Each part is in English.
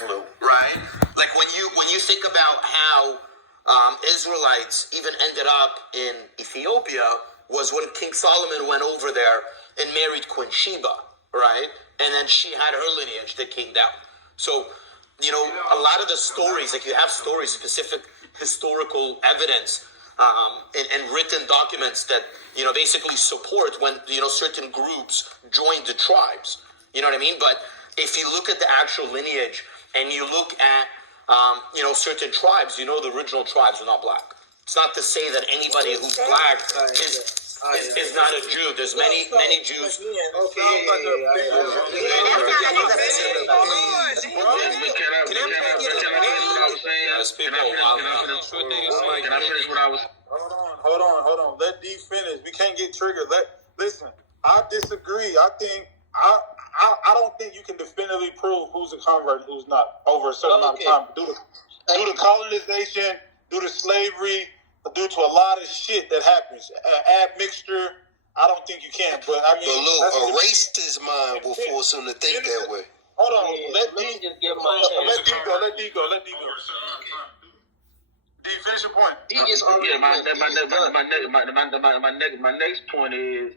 flew, right? Like when you think about how Israelites even ended up in Ethiopia was when King Solomon went over there and married Queen Sheba, right? And then she had her lineage that came down. So, a lot of the stories, like you have stories, specific historical evidence, and written documents that, basically support when, certain groups joined the tribes. You know what I mean? But if you look at the actual lineage and you look at, certain tribes, the original tribes are not black. It's not to say that anybody who's black is not a Jew. There's many Jews. Hold on. Let D finish. We can't get triggered. Listen. I disagree. I don't think you can definitively prove who's a convert and who's not over a certain amount of time. Due to colonization, due to slavery, due to a lot of shit that happens, admixture. I don't think you can. But I mean, a racist mind will force him to think that way. Hold on, let D go. D, finish your point. My next point is,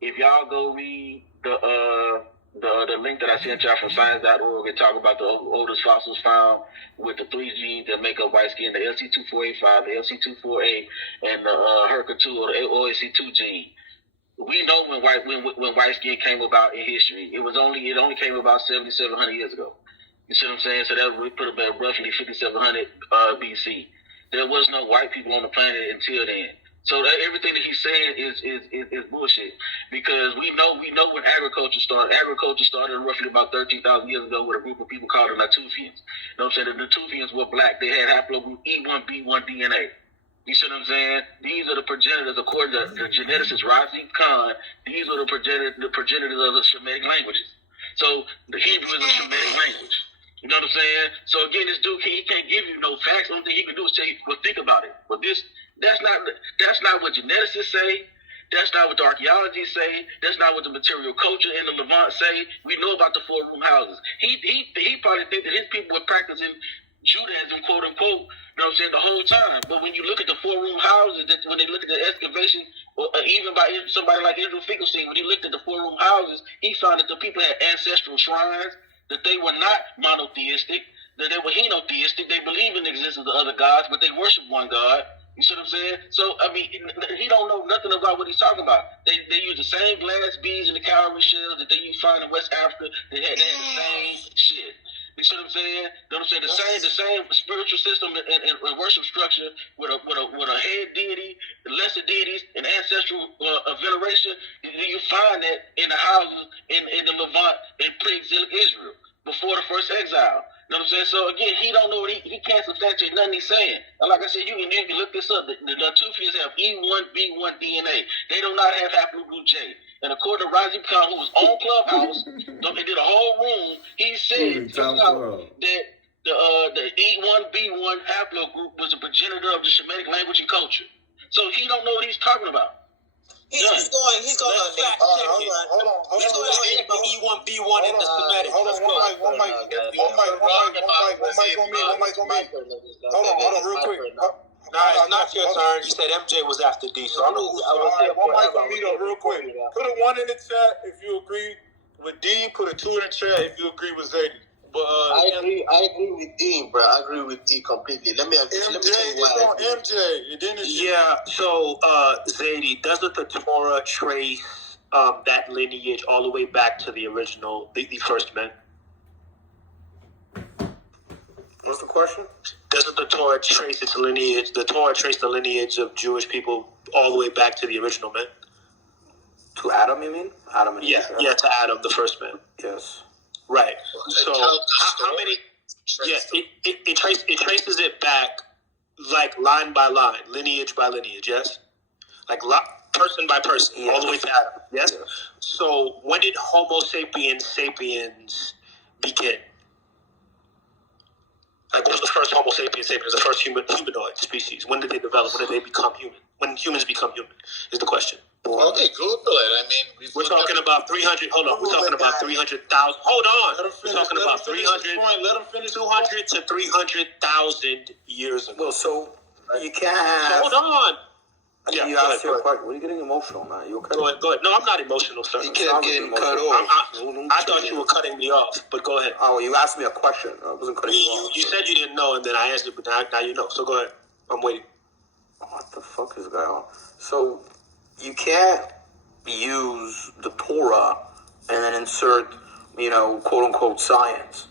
if y'all go read the link that I sent y'all from science.org and talk about the oldest fossils found with the 3 genes that make up white skin, the LC2485, the LC24A, and the HERCA2 or the OAC2 gene. We know when white skin came about in history. It only came about 7,700 years ago. You see what I'm saying? So that would put about roughly 5,700 BC. There was no white people on the planet until then. So everything that he's saying is bullshit, because we know when agriculture started. Agriculture started roughly about 13,000 years ago with a group of people called the Natufians. You know what I'm saying? The Natufians were black. They had haplogroup E1B1 DNA. You see what I'm saying? These are the progenitors, according to the geneticist Razi Khan. These are the progenitors of the Shemitic languages. So the Hebrew is a Shemitic language. You know what I'm saying? So again, this dude he can't give you no facts. The only thing he can do is tell you, well, think about it. But that's not what geneticists say. That's not what the archaeology say. That's not what the material culture in the Levant say. We know about the 4-room houses. He probably think that his people were practicing Judaism, quote unquote, you know what I'm saying, the whole time. But when you look at the 4-room houses, when they look at the excavation, or even by somebody like Israel Finkelstein, when he looked at the 4-room houses, he found that the people had ancestral shrines, that they were not monotheistic, that they were henotheistic. They believe in the existence of other gods, but they worship one God. You see what I'm saying? So, I mean, he don't know nothing about what he's talking about. They use the same glass beads in the cowrie shells that they find in West Africa. They had the same shit. You see what I'm saying? You know what I'm saying? The same spiritual system and worship structure with a head deity, lesser deities, and ancestral veneration. You find that in the houses in the Levant in pre-exilic Israel before the first exile. You know what I'm saying? So again, he don't know what he can't substantiate nothing he's saying. And like I said, you can look this up. The Natufians have E1B1 DNA. They do not have haplogroup J. And according to Razi Khan, who was on Clubhouse, they did a whole room. He said that the E1B1 haplogroup was a progenitor of the Shemitic language and culture. So he don't know what he's talking about. He's going on. He's going to E1B1 in the Semitic. Hold on, one mic on me. Hold on, real quick. Nah, it's not your turn. You said MJ was after D, so I'm going to one mic on me though, real quick. Put a 1 in the chat if you agree with D. Put a 2 in the chat if you agree with Zadie. But I agree with D, bro. I agree with D completely. Let me tell you why. MJ. Yeah. So, Zadie, doesn't the Torah trace that lineage all the way back to the original, the first men? What's the question? Doesn't the Torah trace its lineage? The Torah traced the lineage of Jewish people all the way back to the original men. To Adam, you mean? Adam and Eve. Yeah, to Adam, the first man. Yes. Right. So how many? Yeah, it traces it back like line by line, lineage by lineage. Yes, like person by person, all the way to Adam. Yes. So when did Homo sapiens begin? Like, what was the first Homo sapiens? The first humanoid species. When did they develop? When did they become human? When humans become human is the question. Okay, Google it. I mean, We're talking about 300. Hold on. We're talking about 300,000. Hold on. We're talking about 300, 200 to 300,000 years ago. Well, so you can't have. Hold on. Yeah, You asked your question. What are you getting emotional, man? You okay? Go ahead. No, I'm not emotional, sir. You kept getting cut off. I thought you were cutting me off, but go ahead. Oh, you asked me a question. I wasn't cutting you off. You said you didn't know, and then I answered, but now you know. So go ahead. I'm waiting. What the fuck is going on? So you can't use the Torah and then insert, quote unquote science,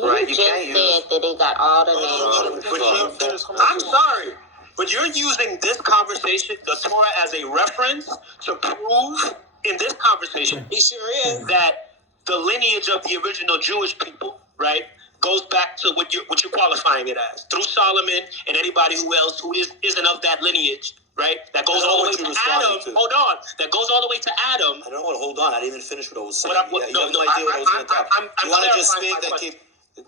right? You can't use. Said that they got all the names. I'm sorry, but you're using this conversation, the Torah, as a reference to prove in this conversation. He sure is. That the lineage of the original Jewish people, right, goes back to what you're qualifying it as through Solomon and anybody who isn't of that lineage. Right? That goes all the way to Adam. Hold on. That goes all the way to Adam. I don't know what. Hold on. I didn't even finish what I was saying. You have no idea what I was going to talk about. You want to just speak?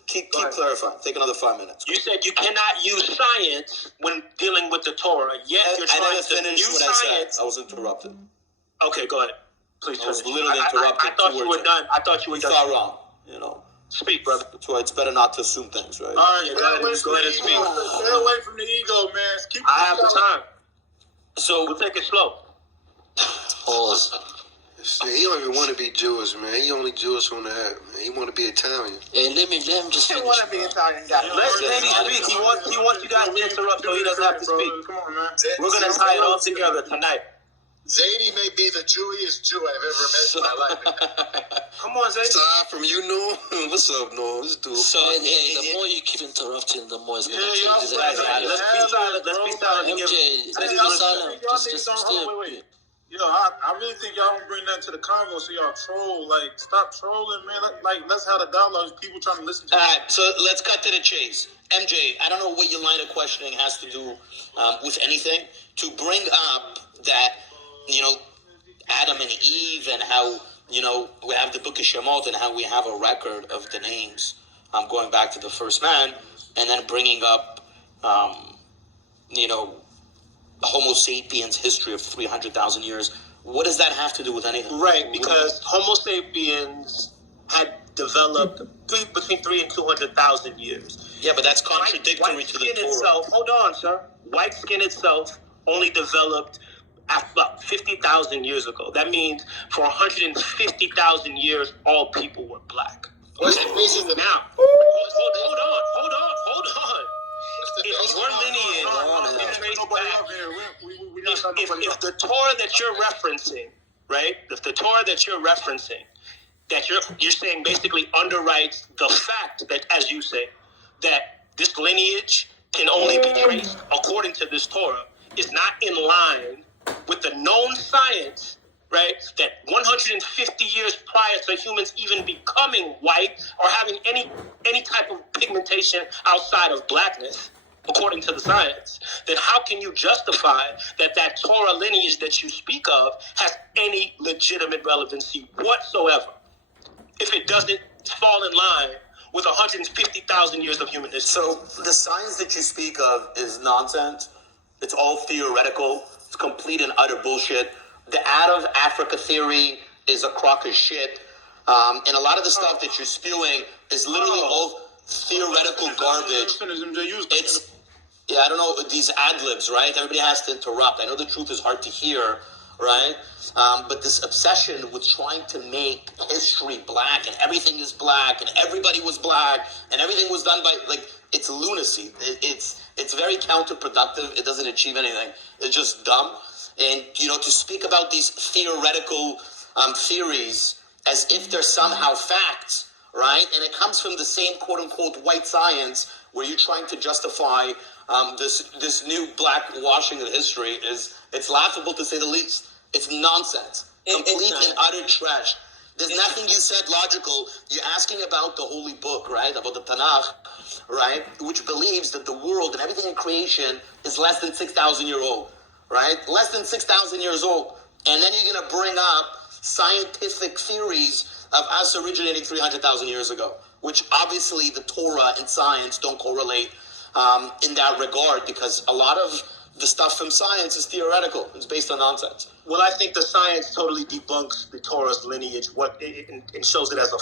Keep clarifying. Take another 5 minutes. You said you cannot use science when dealing with the Torah. Yet you're trying to use science. I was interrupted. Okay, go ahead. Please. I was literally interrupted. I thought you were done. I thought you were done. You thought wrong. Speak, brother. That's why it's better not to assume things, right? All right, go ahead and speak. Stay away from the ego, man. I have the time. So we'll take it slow. Pause. See, he don't even want to be Jewish, man. He only Jewish on the app, man. He want to be Italian. Hey, let me just finish. want to be Italian guy. Let Zadie speak. He wants you guys to interrupt so he doesn't have to speak. Come on, man. We're gonna tie it all together tonight. Zadie may be the Jewiest Jew I've ever met in my life. Come on, Zadie. Aside from you, Noah. What's up, Noah? This dude. So, the more you keep interrupting, the more it's going to change. Let's be silent. Let's be silent. MJ, let's be silent. Just stay. I really think y'all don't bring that to the convo, so y'all troll. Like, stop trolling, man. Let's have a dialogue. People trying to listen to. All right, so let's cut to the chase. MJ, I don't know what your line of questioning has to do with anything. To bring up that, Adam and Eve and how, we have the book of Shemot and how we have a record of the names going back to the first man, and then bringing up, Homo sapiens history of 300,000 years. What does that have to do with anything? Right, because Homo sapiens had developed between 300,000 and 200,000 years. Yeah, but that's contradictory to the Torah. Hold on, sir. White skin itself only developed about 50,000 years ago. That means for 150,000 years, all people were black. What's the reason now? Hold on. If your lineage is traced back, if the Torah that you're referencing, right? If the Torah that you're referencing, that you're saying basically underwrites the fact that, as you say, that this lineage can only be traced according to this Torah, is not in line with the known science, right? That 150 years prior to humans even becoming white or having any type of pigmentation outside of blackness, according to the science, then how can you justify that Torah lineage that you speak of has any legitimate relevancy whatsoever if it doesn't fall in line with 150,000 years of human history? So the science that you speak of is nonsense. It's all theoretical. It's complete and utter bullshit. The out of Africa theory is a crock of shit. And a lot of the stuff that you're spewing is literally all theoretical garbage. I don't know, these ad-libs, right? Everybody has to interrupt. I know the truth is hard to hear, right? But this obsession with trying to make history black, and everything is black, and everybody was black, and everything was done by, it's lunacy. It's very counterproductive. It doesn't achieve anything. It's just dumb. And, to speak about these theoretical theories as if they're somehow facts, right? And it comes from the same quote-unquote white science where you're trying to justify this new black washing of history. It's laughable to say the least. It's nonsense. Complete and utter trash. There's nothing you said logical. You're asking about the holy book, right? About the Tanakh, right? Which believes that the world and everything in creation is less than 6,000 years old, right? Less than 6,000 years old. And then you're going to bring up scientific theories of us originating 300,000 years ago, which obviously the Torah and science don't correlate in that regard, because a lot of the stuff from science is theoretical. It's based on nonsense. Well, I think the science totally debunks the Torah's lineage, and shows it as a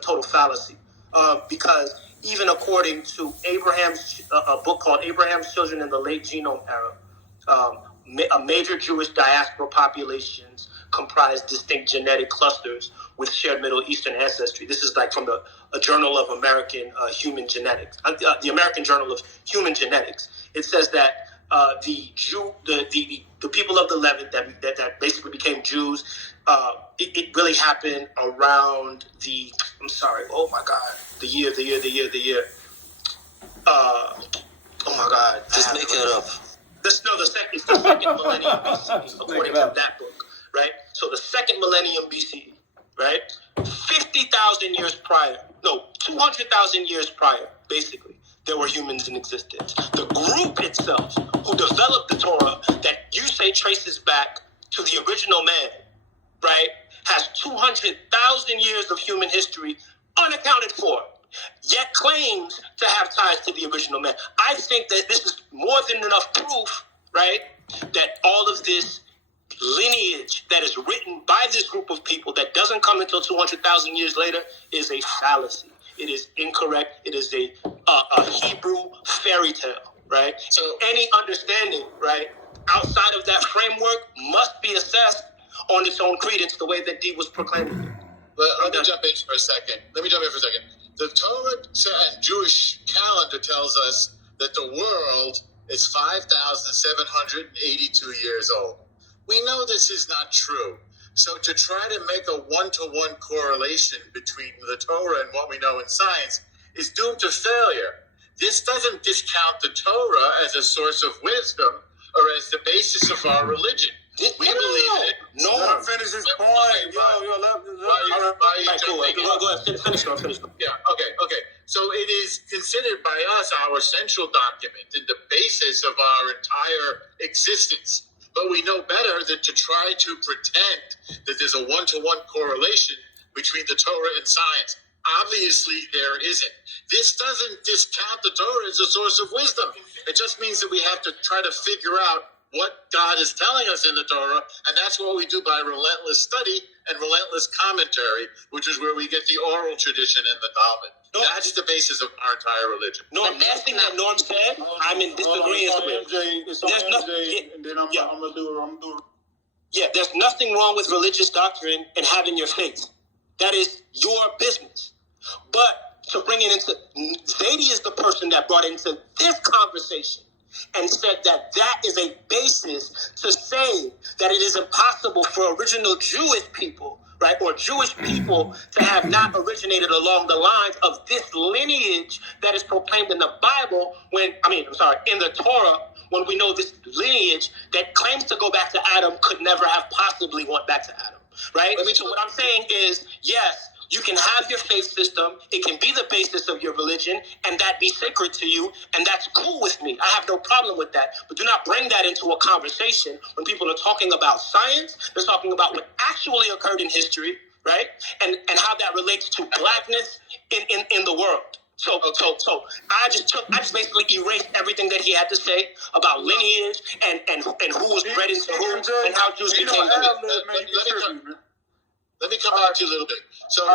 total fallacy. Because even according to a book called Abraham's Children in the Late Genome Era, a major Jewish diaspora populations comprise distinct genetic clusters with shared Middle Eastern ancestry. This is like from a Journal of American Human Genetics, the American Journal of Human Genetics. It says that the people of the Levant that basically became Jews, it really happened around the year. Oh my God! Just make it up. It's the second millennium BCE, according to that book, right? So the second millennium BCE, right? 200,000 years prior, basically, there were humans in existence. The group itself, who developed the Torah, that you say traces back to the original man, right, has 200,000 years of human history unaccounted for, yet claims to have ties to the original man. I think that this is more than enough proof, right, that all of this lineage that is written by this group of people that doesn't come until 200,000 years later is a fallacy. It is incorrect. It is a Hebrew fairy tale, right? So any understanding, right, outside of that framework must be assessed on its own credence, the way that D was proclaiming. But let me jump in for a second. The Torah and Jewish calendar tells us that the world is 5,782 years old. We know this is not true. So to try to make a one-to-one correlation between the Torah and what we know in science is doomed to failure. This doesn't discount the Torah as a source of wisdom or as the basis of our religion. We believe it. No, let him finish his point. Go ahead. Finish. Yeah, okay. So it is considered by us our central document and the basis of our entire existence. But we know better than to try to pretend that there's a one-to-one correlation between the Torah and science. Obviously, there isn't. This doesn't discount the Torah as a source of wisdom. It just means that we have to try to figure out what God is telling us in the Torah, and that's what we do by relentless study and relentless commentary, which is where we get the oral tradition in the Talmud. That's the basis of our entire religion. No, everything that Norm said, I'm in disagreement with. There's nothing wrong with religious doctrine and having your faith. That is your business. But to bring it into, Zadie is the person that brought into this conversation and said that is a basis to say that it is impossible for original Jewish people, right, or Jewish people to have not originated along the lines of this lineage that is proclaimed in the Bible in the Torah, when we know this lineage that claims to go back to Adam could never have possibly went back to Adam, right? So what I'm saying is, yes, you can have your faith system. It can be the basis of your religion, and that be sacred to you, and that's cool with me. I have no problem with that. But do not bring that into a conversation when people are talking about science. They're talking about what actually occurred in history, right? And how that relates to blackness in the world. So I just basically erased everything that he had to say about lineage and who was bred into who and how Jews became Jews. Let me come back to you a little bit. So, all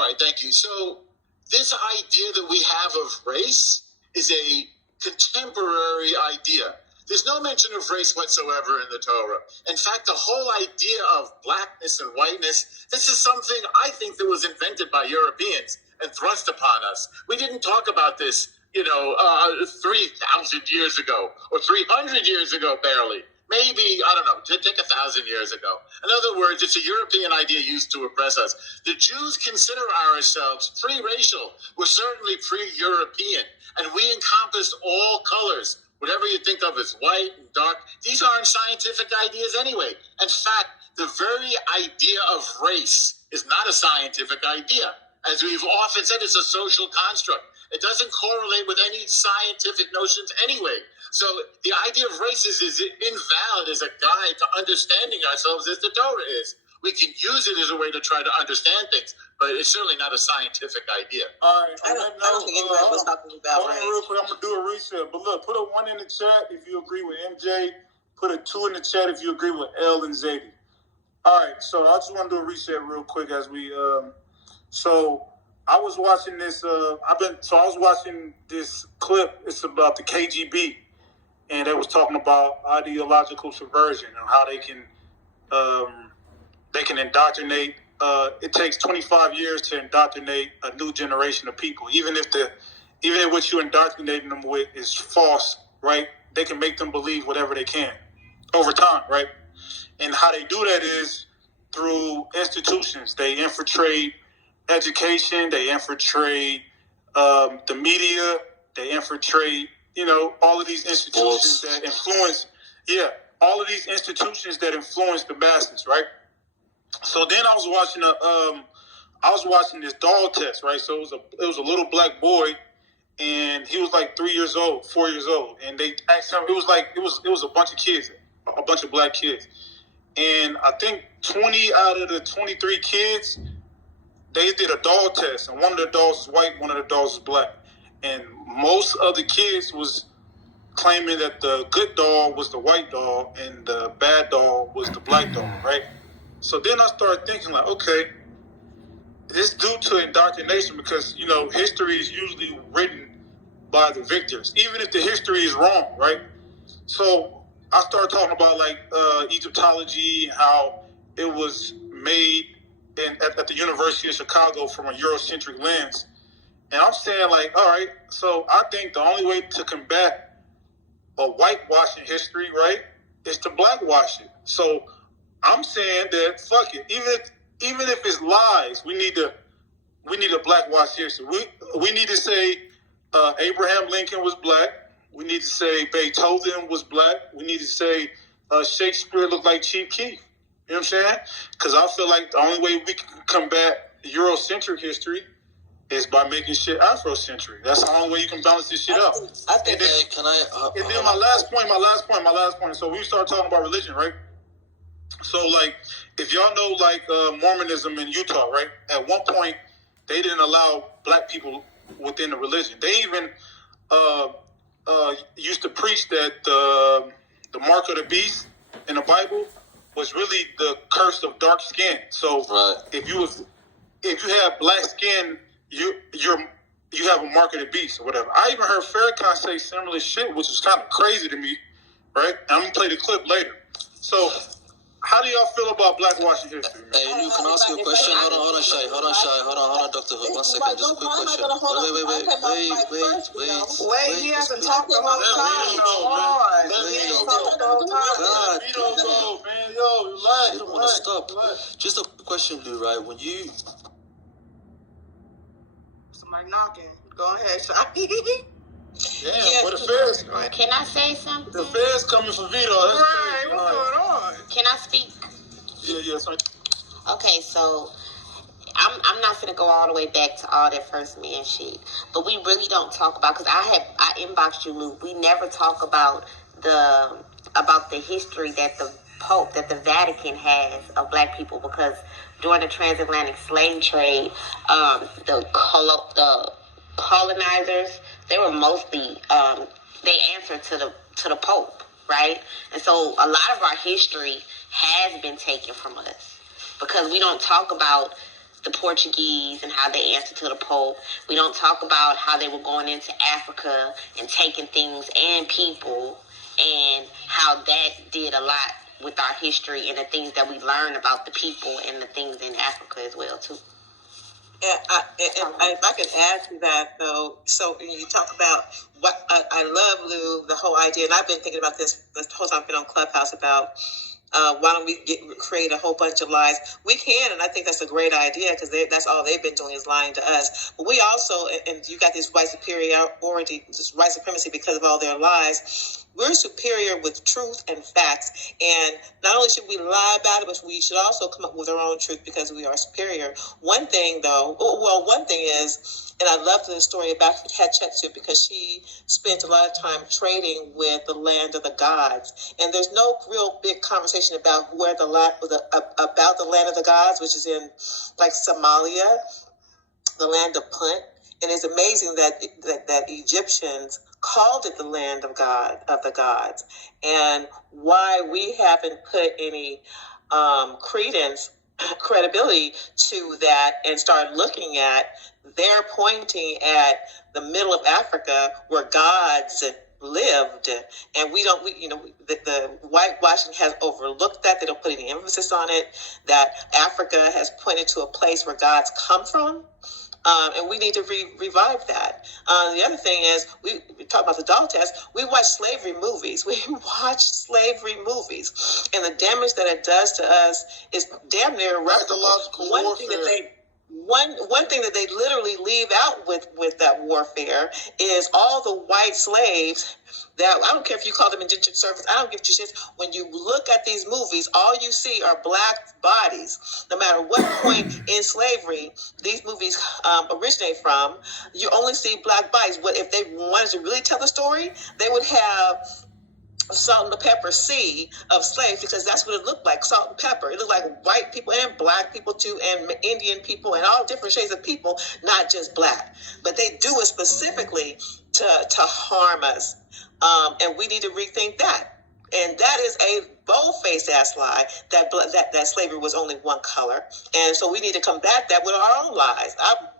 right, thank you. So, this idea that we have of race is a contemporary idea. There's no mention of race whatsoever in the Torah. In fact, the whole idea of blackness and whiteness, this is something I think that was invented by Europeans and thrust upon us. We didn't talk about this, 3,000 years ago or 300 years ago, barely. Maybe, I don't know, take 1,000 years ago. In other words, it's a European idea used to oppress us. The Jews consider ourselves pre-racial. We're certainly pre-European. And we encompass all colors. Whatever you think of as white and dark, these aren't scientific ideas anyway. In fact, the very idea of race is not a scientific idea. As we've often said, it's a social construct. It doesn't correlate with any scientific notions anyway. So the idea of race is invalid as a guide to understanding ourselves as the Torah is. We can use it as a way to try to understand things, but it's certainly not a scientific idea. All right, I don't think anybody was talking about race. Real quick, I'm gonna do a reset. But look, put a 1 in the chat if you agree with MJ. Put a 2 in the chat if you agree with L and Zadie. All right, so I just want to do a reset real quick as we. So I was watching this. I was watching this clip. It's about the KGB, and they was talking about ideological subversion and how they can indoctrinate. It takes 25 years to indoctrinate a new generation of people, even if what you're indoctrinating them with is false, right? They can make them believe whatever they can over time, right? And how they do that is through institutions. They infiltrate education. They infiltrate the media. They infiltrate, all of these institutions that influence. Yeah, all of these institutions that influence the masses, right? So then I was watching this doll test, right? So it was a little black boy, and he was like 4 years old, and they asked him. It was a bunch of kids, a bunch of black kids, and I think 20 out of the 23 kids, they did a doll test, and one of the dolls is white, one of the dolls is black, and most of the kids was claiming that the good doll was the white doll and the bad doll was the black doll, right? So then I started thinking, like, okay, this due to indoctrination because, history is usually written by the victors, even if the history is wrong, right? So I started talking about, like, Egyptology and how it was made at the University of Chicago from a Eurocentric lens. And I'm saying, like, all right, so I think the only way to combat a whitewashing history, right, is to blackwash it. So I'm saying that fuck it. Even if it's lies, we need to blackwash history. We need to say Abraham Lincoln was black. We need to say Beethoven was black. We need to say Shakespeare looked like Chief Keef. You know what I'm saying? Because I feel like the only way we can combat Eurocentric history is by making shit Afrocentric. That's the only way you can balance this shit out. I think. And then my last point. So we start talking about religion, right? So, like, if y'all know, like, Mormonism in Utah, right? At one point, they didn't allow black people within the religion. They even used to preach that the mark of the beast in the Bible was really the curse of dark skin. So, if you have black skin, you have a mark of the beast or whatever. I even heard Farrakhan say similar shit, which is kind of crazy to me, right? And I'm gonna play the clip later. So, how do y'all feel about blackwashing history? Man? Hey, Lou, can I ask you a question? Hold on, Shay. Hold on, Dr. Hood. 1 second, just a quick question. Wait. He hasn't talked the whole time. God. You don't go, man. Yo, relax. You don't want to stop. Just a quick question, Lou, right? When you... Somebody knocking. Go ahead, Shay. Damn, but the feds. Can I say something? The feds coming for veto. Right, what's going on? Can I speak? Yeah, sorry. Okay, so I'm not gonna go all the way back to all that First Man shit, but we really don't talk about, because I inboxed you, Luke. We never talk about the history that the Pope, that the Vatican has of black people, because during the transatlantic slave trade, the colonizers, they were mostly they answered to the Pope, right? And so a lot of our history has been taken from us because we don't talk about the Portuguese and how they answered to the Pope. We don't talk about how they were going into Africa and taking things and people, and how that did a lot with our history and the things that we learn about the people and the things in Africa as well too. And if I could add to that, though, so when you talk about what I love, Lou, the whole idea, and I've been thinking about this the whole time I've been on Clubhouse about why don't we create a whole bunch of lies? We can, and I think that's a great idea because that's all they've been doing is lying to us. But we also, and you got this white superiority, this white supremacy because of all their lies. We're superior with truth and facts, and not only should we lie about it, but we should also come up with our own truth because we are superior. One thing is, And I love the story about Hatshepsut because she spent a lot of time trading with the land of the gods. And there's no real big conversation about where the land about the land of the gods, which is in like Somalia, the land of Punt. And it's amazing that Egyptians called it the land of the gods, and why we haven't put any credibility to that and start looking at they're pointing at the middle of Africa where gods lived, and the whitewashing has overlooked that. They don't put any emphasis on it, that Africa has pointed to a place where gods come from. And we need to revive that. The other thing is, we talk about the dog test. We watch slavery movies. And the damage that it does to us is damn near irreparable. One thing that they literally leave out with that warfare is all the white slaves that, I don't care if you call them indentured servants, I don't give two shits. When you look at these movies, all you see are black bodies. No matter what point in slavery these movies originate from, you only see black bodies. What if they wanted to really tell the story? They would have salt and pepper sea of slaves, because that's what it looked like, salt and pepper. It looked like white people and black people too, and Indian people and all different shades of people, not just black. But they do it specifically to harm us. And we need to rethink that. And that is a bold-faced ass lie that slavery was only one color. And so we need to combat that with our own lies.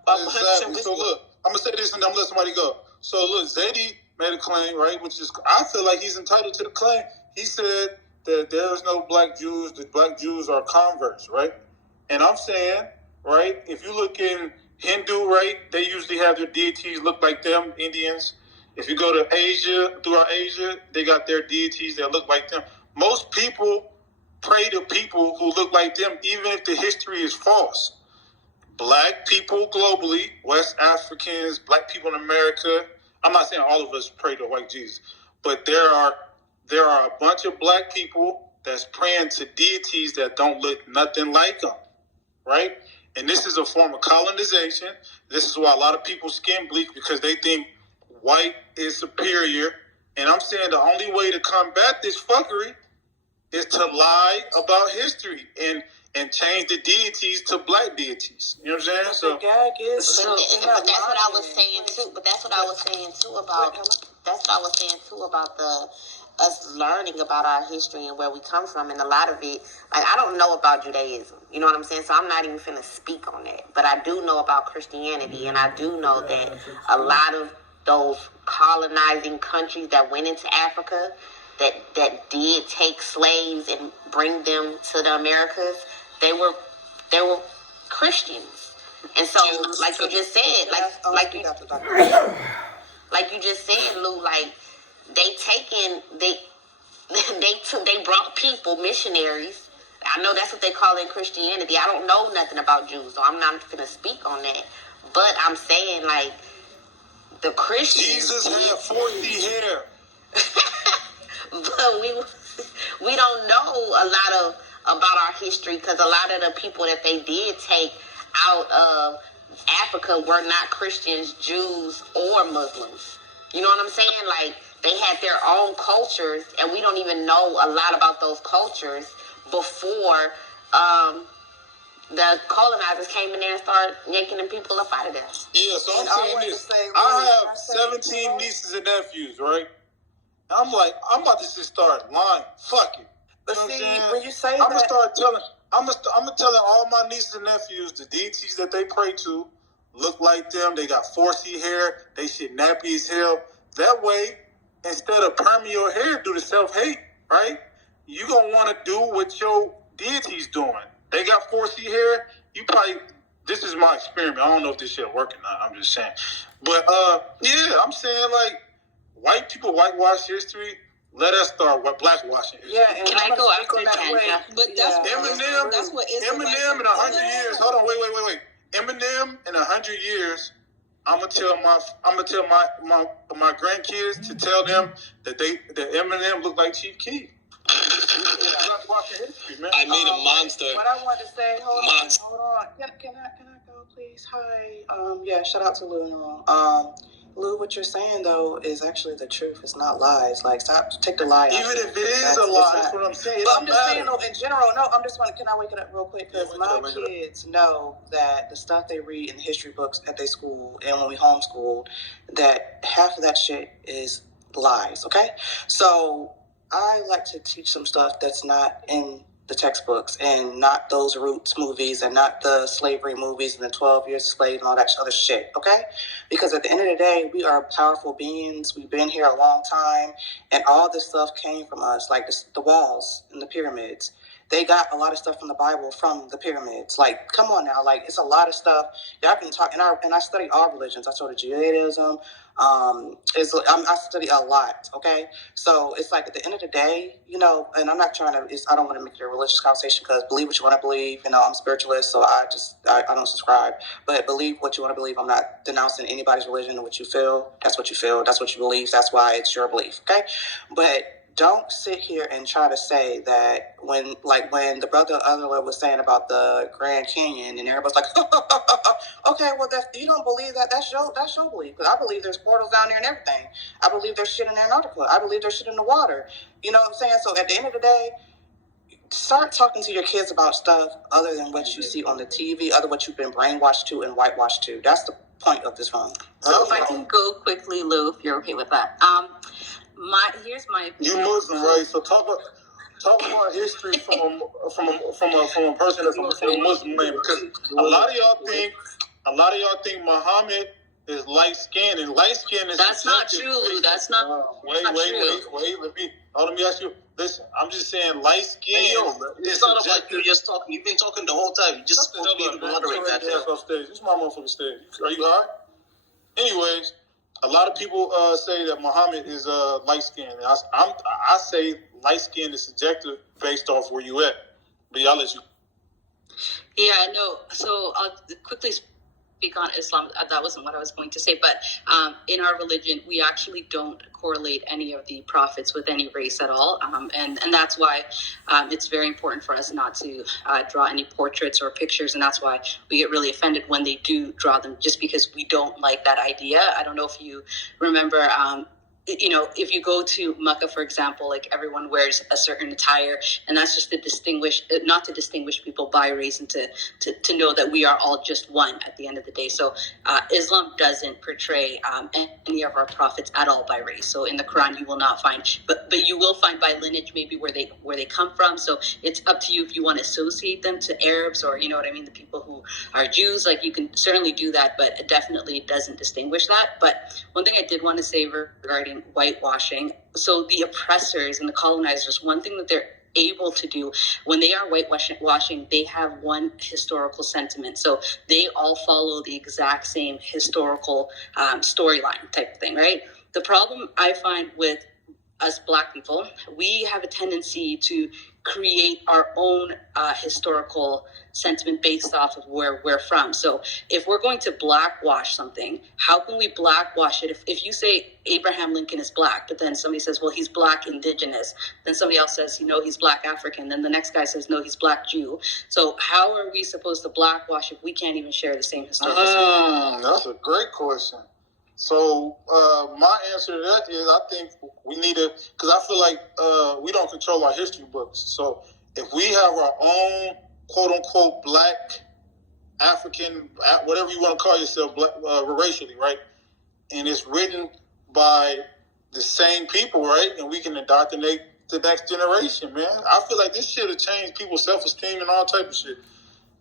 I'm exactly. So look, I'm going to say this and I'm going to let somebody go. So look, Zadie made a claim, right, which is, I feel like he's entitled to the claim. He said that there's no black Jews, that black Jews are converts, right? And I'm saying, right, if you look in Hindu, right, they usually have their deities look like them, Indians. If you go to Asia, throughout Asia, they got their deities that look like them. Most people pray to people who look like them, even if the history is false. Black people globally, West Africans, black people in America, I'm not saying all of us pray to white Jesus, but there are a bunch of black people that's praying to deities that don't look nothing like them, right? And this is a form of colonization. This is why a lot of people skin bleach, because they think white is superior. And I'm saying the only way to combat this fuckery is to lie about history and change the deities to black deities. You know what I'm saying? So but that's what I was saying too. But that's what I was saying too about. That's what I was saying too about us learning about our history and where we come from, and a lot of it, like, I don't know about Judaism. You know what I'm saying? So I'm not even finna speak on that. But I do know about Christianity, and I do know that a lot of those colonizing countries that went into Africa, that did take slaves and bring them to the Americas, they were Christians. And so, like you just said, like you just said, Lou, like they brought people, missionaries. I know that's what they call it in Christianity. I don't know nothing about Jews, so I'm not gonna speak on that. But I'm saying, like, the Christians, Jesus had 40 hair. But we don't know a lot about our history, because a lot of the people that they did take out of Africa were not Christians, Jews, or Muslims. You know what I'm saying? Like, they had their own cultures, and we don't even know a lot about those cultures before the colonizers came in there and started yanking them people up out of there. Yeah, so I'm saying this. I have 17 nieces and nephews, right? And I'm like, I'm about to just start lying. Fuck it. But see, when you say I'm gonna start telling. I'm gonna tell all my nieces and nephews the deities that they pray to look like them. They got 4C hair. They shit nappy as hell. That way, instead of perming your hair due to self-hate, right? You gonna want to do what your deity's doing. They got 4C hair. You probably. This is my experiment. I don't know if this shit working or not. I'm just saying. But yeah, I'm saying, like, white people whitewash history. Let us start blackwashing history. Yeah, and can I go after that? But that's what Eminem in 100 years. Hold on, wait. Eminem in 100 years. I'm gonna tell my grandkids to tell them that Eminem look like Chief Keef. I made a monster. What I wanted to say, hold on. Can I go, please? please? Hi. Yeah, shout out to Lou in the room. Lou, what you're saying though is actually the truth. It's not lies. Like, stop, take the lie out. Even if it is a lie, that's what I'm saying. But I'm just saying though, in general, no, I'm just wondering, can I wake it up real quick? Because my kids know that the stuff they read in the history books at their school and when we homeschooled, that half of that shit is lies, okay? So I like to teach some stuff that's not in the textbooks and not those Roots movies and not the slavery movies and the 12 Years a Slave and all that other shit, okay? Because at the end of the day, we are powerful beings. We've been here a long time, and all this stuff came from us, like the walls and the pyramids. They got a lot of stuff from the Bible from the pyramids. Like, come on now, like, it's a lot of stuff. Y'all can talk, and I study all religions. I study Judaism. I study a lot, okay? So it's like at the end of the day, you know, and I'm not trying to, I don't want to make it a religious conversation because believe what you want to believe. You know, I'm a spiritualist, so I don't subscribe. But believe what you want to believe. I'm not denouncing anybody's religion or what you feel. That's what you feel. That's what you believe. That's why it's your belief, okay? But don't sit here and try to say that when the brother Otherler was saying about the Grand Canyon and everybody's like, okay, well, you don't believe that. That's your belief. Because I believe there's portals down there and everything. I believe there's shit in Antarctica. I believe there's shit in the water. You know what I'm saying? So at the end of the day, start talking to your kids about stuff other than what you see on the TV, other than what you've been brainwashed to and whitewashed to. That's the point of this phone. So if I can go quickly, Lou, if you're okay with that. Here's my opinion. You Muslim, right? So talk about history from a person that's from a Muslim name, because a lot of y'all think Muhammad is light skinned, and light skin is. That's not true, Lou. That's not. Wait. Let me ask you. Listen, I'm just saying light skin. It's not about you just talking. You've been talking the whole time. You just supposed to be able to moderate that. This is my motherfucking stage. Are you high? Anyways, a lot of people say that Muhammad is light skinned. I say light skin is subjective based off where you at. But I'll let you. Yeah, no. So I'll quickly speak on Islam. That wasn't what I was going to say, but in our religion, we actually don't correlate any of the prophets with any race at all, and that's why it's very important for us not to draw any portraits or pictures, and that's why we get really offended when they do draw them, just because we don't like that idea. I don't know if you remember. You know, if you go to Mecca, for example, like everyone wears a certain attire, and that's just not to distinguish people by race, and to know that we are all just one at the end of the day. So Islam doesn't portray any of our prophets at all by race. So in the Quran, you will not find, but you will find by lineage, maybe where they come from. So it's up to you if you want to associate them to Arabs, or you know what I mean, the people who are Jews. Like, you can certainly do that, but it definitely doesn't distinguish that. But one thing I did want to say regarding whitewashing. So the oppressors and the colonizers, one thing that they're able to do when they are whitewashing, they have one historical sentiment. So they all follow the exact same historical storyline type of thing, right? The problem I find with us Black people, we have a tendency to create our own historical sentiment based off of where we're from. So if we're going to blackwash something, how can we blackwash it? If you say Abraham Lincoln is Black, but then somebody says, well, he's Black indigenous, then somebody else says, he's Black African, then the next guy says, no, he's Black Jew. So how are we supposed to blackwash if we can't even share the same historical sentiment? That's a great question. So my answer to that is, I think we need to, because I feel like we don't control our history books. So if we have our own quote unquote Black, African, whatever you want to call yourself, Black, racially, right? And it's written by the same people, right? And we can indoctrinate the next generation, man. I feel like this shit will change people's self-esteem and all type of shit.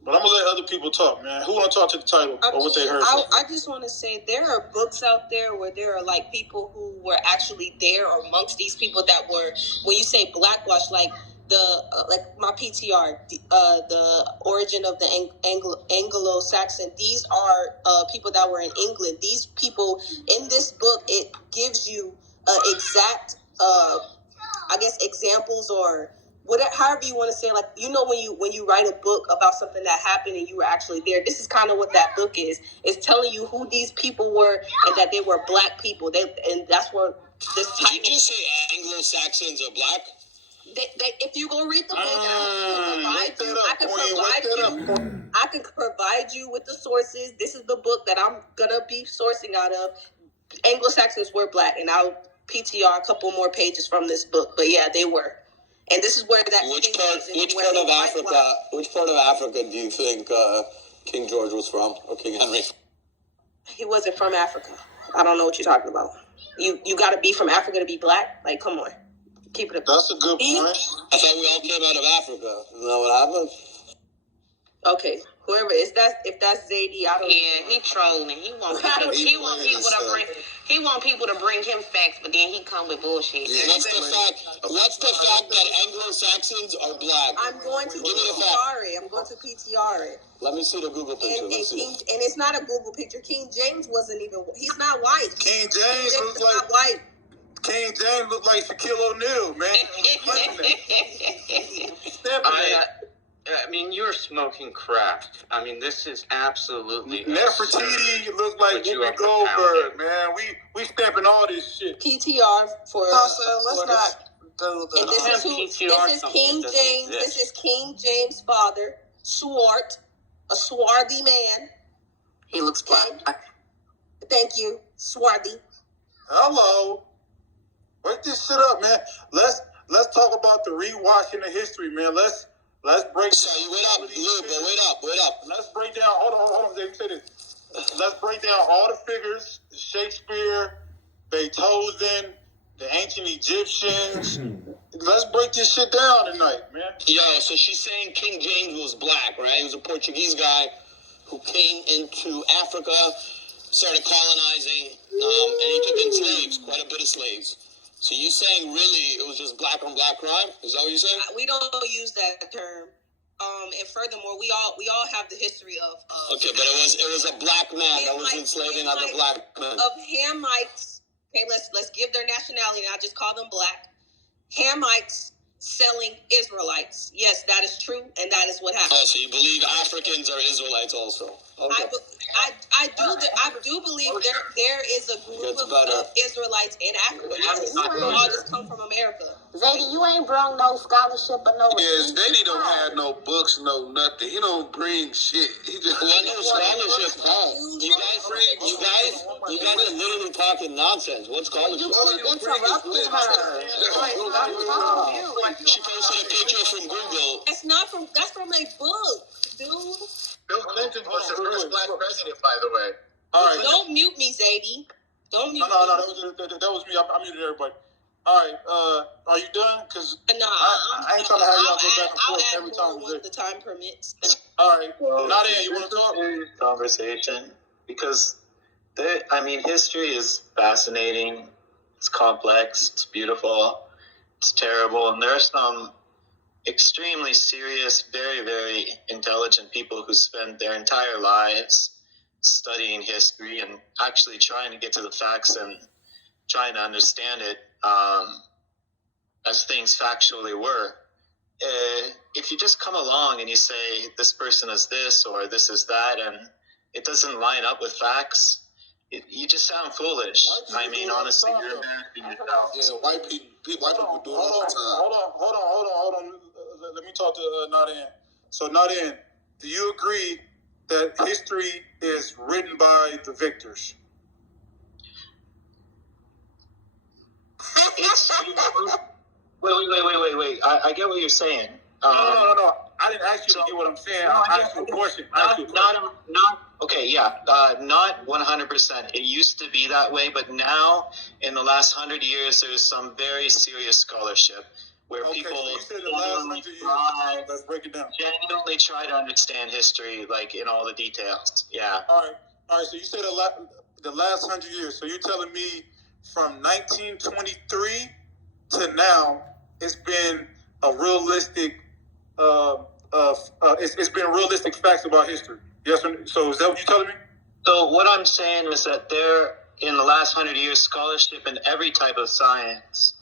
But I'm going to let other people talk, man. Who want to talk to the title or what they heard? I just want to say there are books out there where there are, like, people who were actually there or amongst these people that were, when you say blackwash, like like my PTR, the origin of the Anglo-Saxon, these are people that were in England. These people, in this book, it gives you exact, I guess, examples or whatever, however you want to say, like, when you write a book about something that happened and you were actually there, this is kind of what that book is. It's telling you who these people were and that they were Black people. And that's where this title. Did you just say Anglo-Saxons are Black? if you go read the book, I can provide you with the sources. This is the book that I'm gonna be sourcing out of. Anglo-Saxons were black, and I'll PTR a couple more pages from this book. But yeah, they were, and this is where that. Which part of Africa do you think King George was from, or King Henry? He wasn't from Africa. I don't know what you're talking about. You got to be from Africa to be black. Like, come on, keep it up. That's a good point. I thought we all came out of Africa. Isn't that what happened? Okay, whoever if that's Zadie, I don't. Yeah, he trolling. He want people to bring him facts, but then he come with bullshit. Yeah, what's the fact that Anglo-Saxons are black? I'm going to PTR it. Let me see the Google picture. And it's not a Google picture. King James wasn't even. He's not white. King James looks like white. King James looked like Shaquille O'Neal, man. I mean, you're smoking crack. I mean, this is absolutely Nefertiti look like Whoopi Goldberg, man. We stamping all this shit. PTR for let's not do the. And this is King James. This is King James' father, Swart, a swarthy man. He looks black. Thank you, swarthy. Hello. Wake this shit up, man. Let's talk about the rewashing of history, man. Let's break. Sorry, wait up, Lou, but wait up. Let's break down. Hold on. Let me say this. Let's break down all the figures: Shakespeare, Beethoven, the ancient Egyptians. Let's break this shit down tonight, man. Yo, so she's saying King James was black, right? He was a Portuguese guy who came into Africa, started colonizing, and he took in slaves, quite a bit of slaves. So you saying really it was just black on black crime? Is that what you're saying? We don't use that term. And furthermore, we all have the history of. Okay, but it was a black man that was enslaving other black men. Of Hamites. Okay, let's give their nationality, and I just call them black. Hamites selling Israelites. Yes, that is true, and that is what happened. Oh, so you believe Africans are Israelites also? Okay. I do believe there is a group of Israelites in Africa. Yes, we all just come from America. Zadie, you ain't brought no scholarship or no. Yes, Zadie don't have no books, no nothing. He don't bring shit. He just no scholarship. You guys are literally talking nonsense. What scholarship? Interrupting her. She posted a picture from Google. That's from a book, dude. Bill Clinton was the first black president, by the way. All right. Don't mute me, Zadie. Don't mute me. No. That was me. I muted everybody. All right. Are you done? Because I ain't trying to have y'all go back and forth every time. When the time permits. All right. Nadia, you want to talk? Conversation, because history is fascinating. It's complex. It's beautiful. It's terrible, and there are some extremely serious, very, very intelligent people who spend their entire lives studying history and actually trying to get to the facts and trying to understand it as things factually were. If you just come along and you say this person is this or this is that, and it doesn't line up with facts, you just sound foolish. Honestly, you're embarrassing yourself. Yeah, white people do it all the time. Hold on. Let me talk to Nadia. So, Nadia, do you agree that history is written by the victors? Wait. I get what you're saying. No. I didn't ask you to get what I'm saying. I asked you a question. Not 100%. It used to be that way, but now, in the last 100 years, there's some very serious scholarship where people let's break it down. Genuinely try to understand history, like in all the details. Yeah. All right. So you said the last 100 years. So you're telling me from 1923 to now, it's been a realistic. It's been realistic facts about history. Yes. So is that what you're telling me? So what I'm saying is that in the last 100 years, scholarship in every type of science,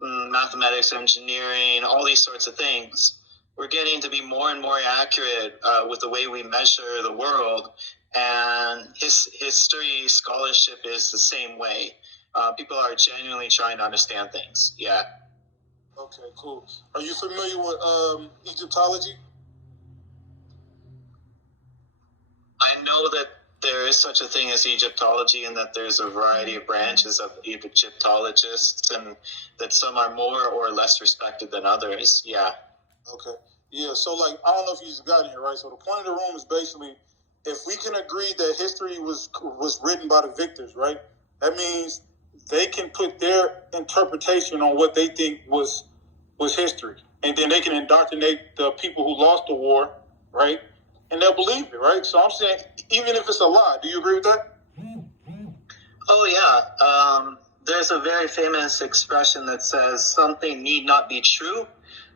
mathematics, engineering, all these sorts of things, we're getting to be more and more accurate with the way we measure the world. And history scholarship is the same way. People are genuinely trying to understand things. Yeah. Okay, cool. Are you familiar with Egyptology? I know that there is such a thing as Egyptology and that there's a variety of branches of Egyptologists and that some are more or less respected than others. Yeah. Okay. Yeah, so like, I don't know if you just got in here, right? So the point of the room is basically, if we can agree that history was written by the victors, right? That means they can put their interpretation on what they think was history. And then they can indoctrinate the people who lost the war, right? And they'll believe it, right? So I'm saying, even if it's a lie, do you agree with that? Oh, yeah. There's a very famous expression that says something need not be true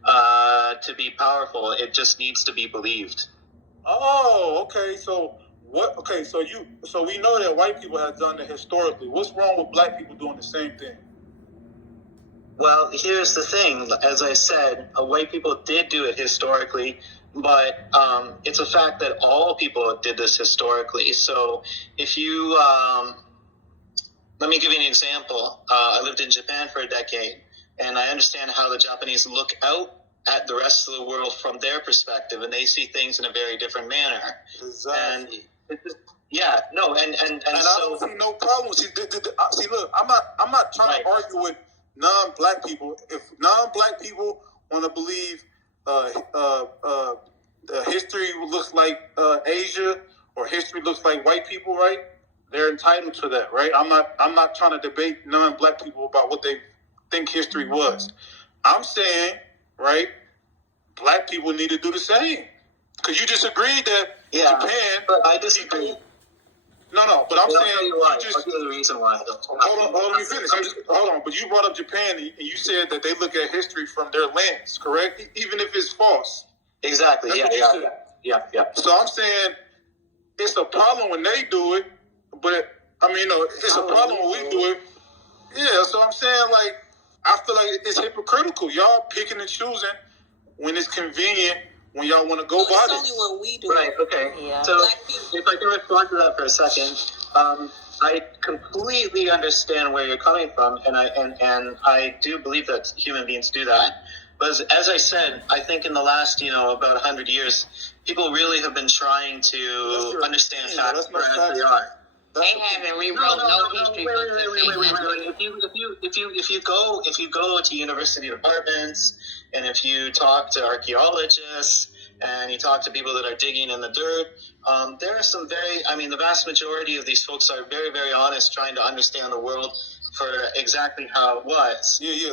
to be powerful. It just needs to be believed. Oh, okay. So what? Okay, so we know that white people have done it historically. What's wrong with black people doing the same thing? Well, here's the thing. As I said, white people did do it historically, but it's a fact that all people did this historically. So if you, let me give you an example. I lived in Japan for a decade, and I understand how the Japanese look out at the rest of the world from their perspective, and they see things in a very different manner. Exactly. And yeah, no, and so I don't see no problem. See, look, I'm not trying to argue with non-black people. If non-black people want to believe history looks like Asia or history looks like white people, right? They're entitled to that, right? I'm not trying to debate non-black people about what they think history was. I'm saying, right, black people need to do the same. Because you just agreed that Japan. But I disagree. No, but I'm saying I'll give you the reason why. Hold on, let me finish. Hold on, but you brought up Japan and you said that they look at history from their lens, correct? Even if it's false. Exactly. Yeah. So I'm saying it's a problem when they do it, but I mean, it's a problem when we do it. Yeah, so I'm saying, like, I feel like it's hypocritical. Y'all picking and choosing when it's convenient, when y'all want to go by this. It's only when we do it. Okay. Yeah. So if I can respond to that for a second, I completely understand where you're coming from, and I do believe that human beings do that. But as I said, I think in the last, about 100 years, people really have been trying to understand facts for as they are. They haven't rewrote no history books. If you go to university departments, and if you talk to archaeologists, and you talk to people that are digging in the dirt, there are some the vast majority of these folks are very, very honest, trying to understand the world for exactly how it was. Yeah.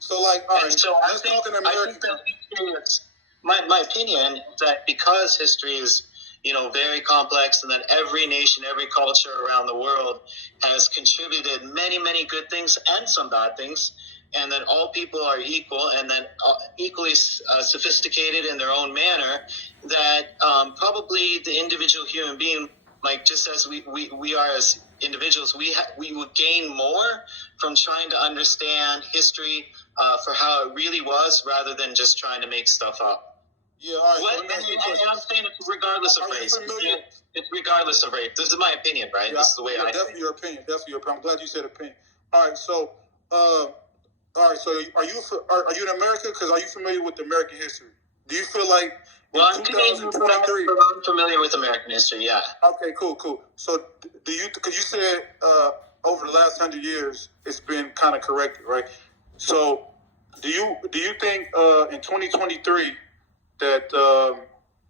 So like, all right. So let's talk in American. My opinion is that because history is very complex, and that every nation, every culture around the world has contributed many, many good things and some bad things, and that all people are equal and that equally sophisticated in their own manner, that probably the individual human being, like just as we are as individuals, we would gain more from trying to understand history for how it really was, rather than just trying to make stuff up. Yeah, all right. And I'm saying it's regardless of race. It's regardless of race. This is my opinion, right? Yeah, this is the way I definitely think. Your opinion. Definitely your opinion. I'm glad you said opinion. All right, so are you in America? Because are you familiar with American history? Do you feel like I'm 2023? I'm familiar with American history. Yeah. Okay, cool. So do you? Because you said over the last 100 years it's been kind of corrected, right? So do you think in 2023 that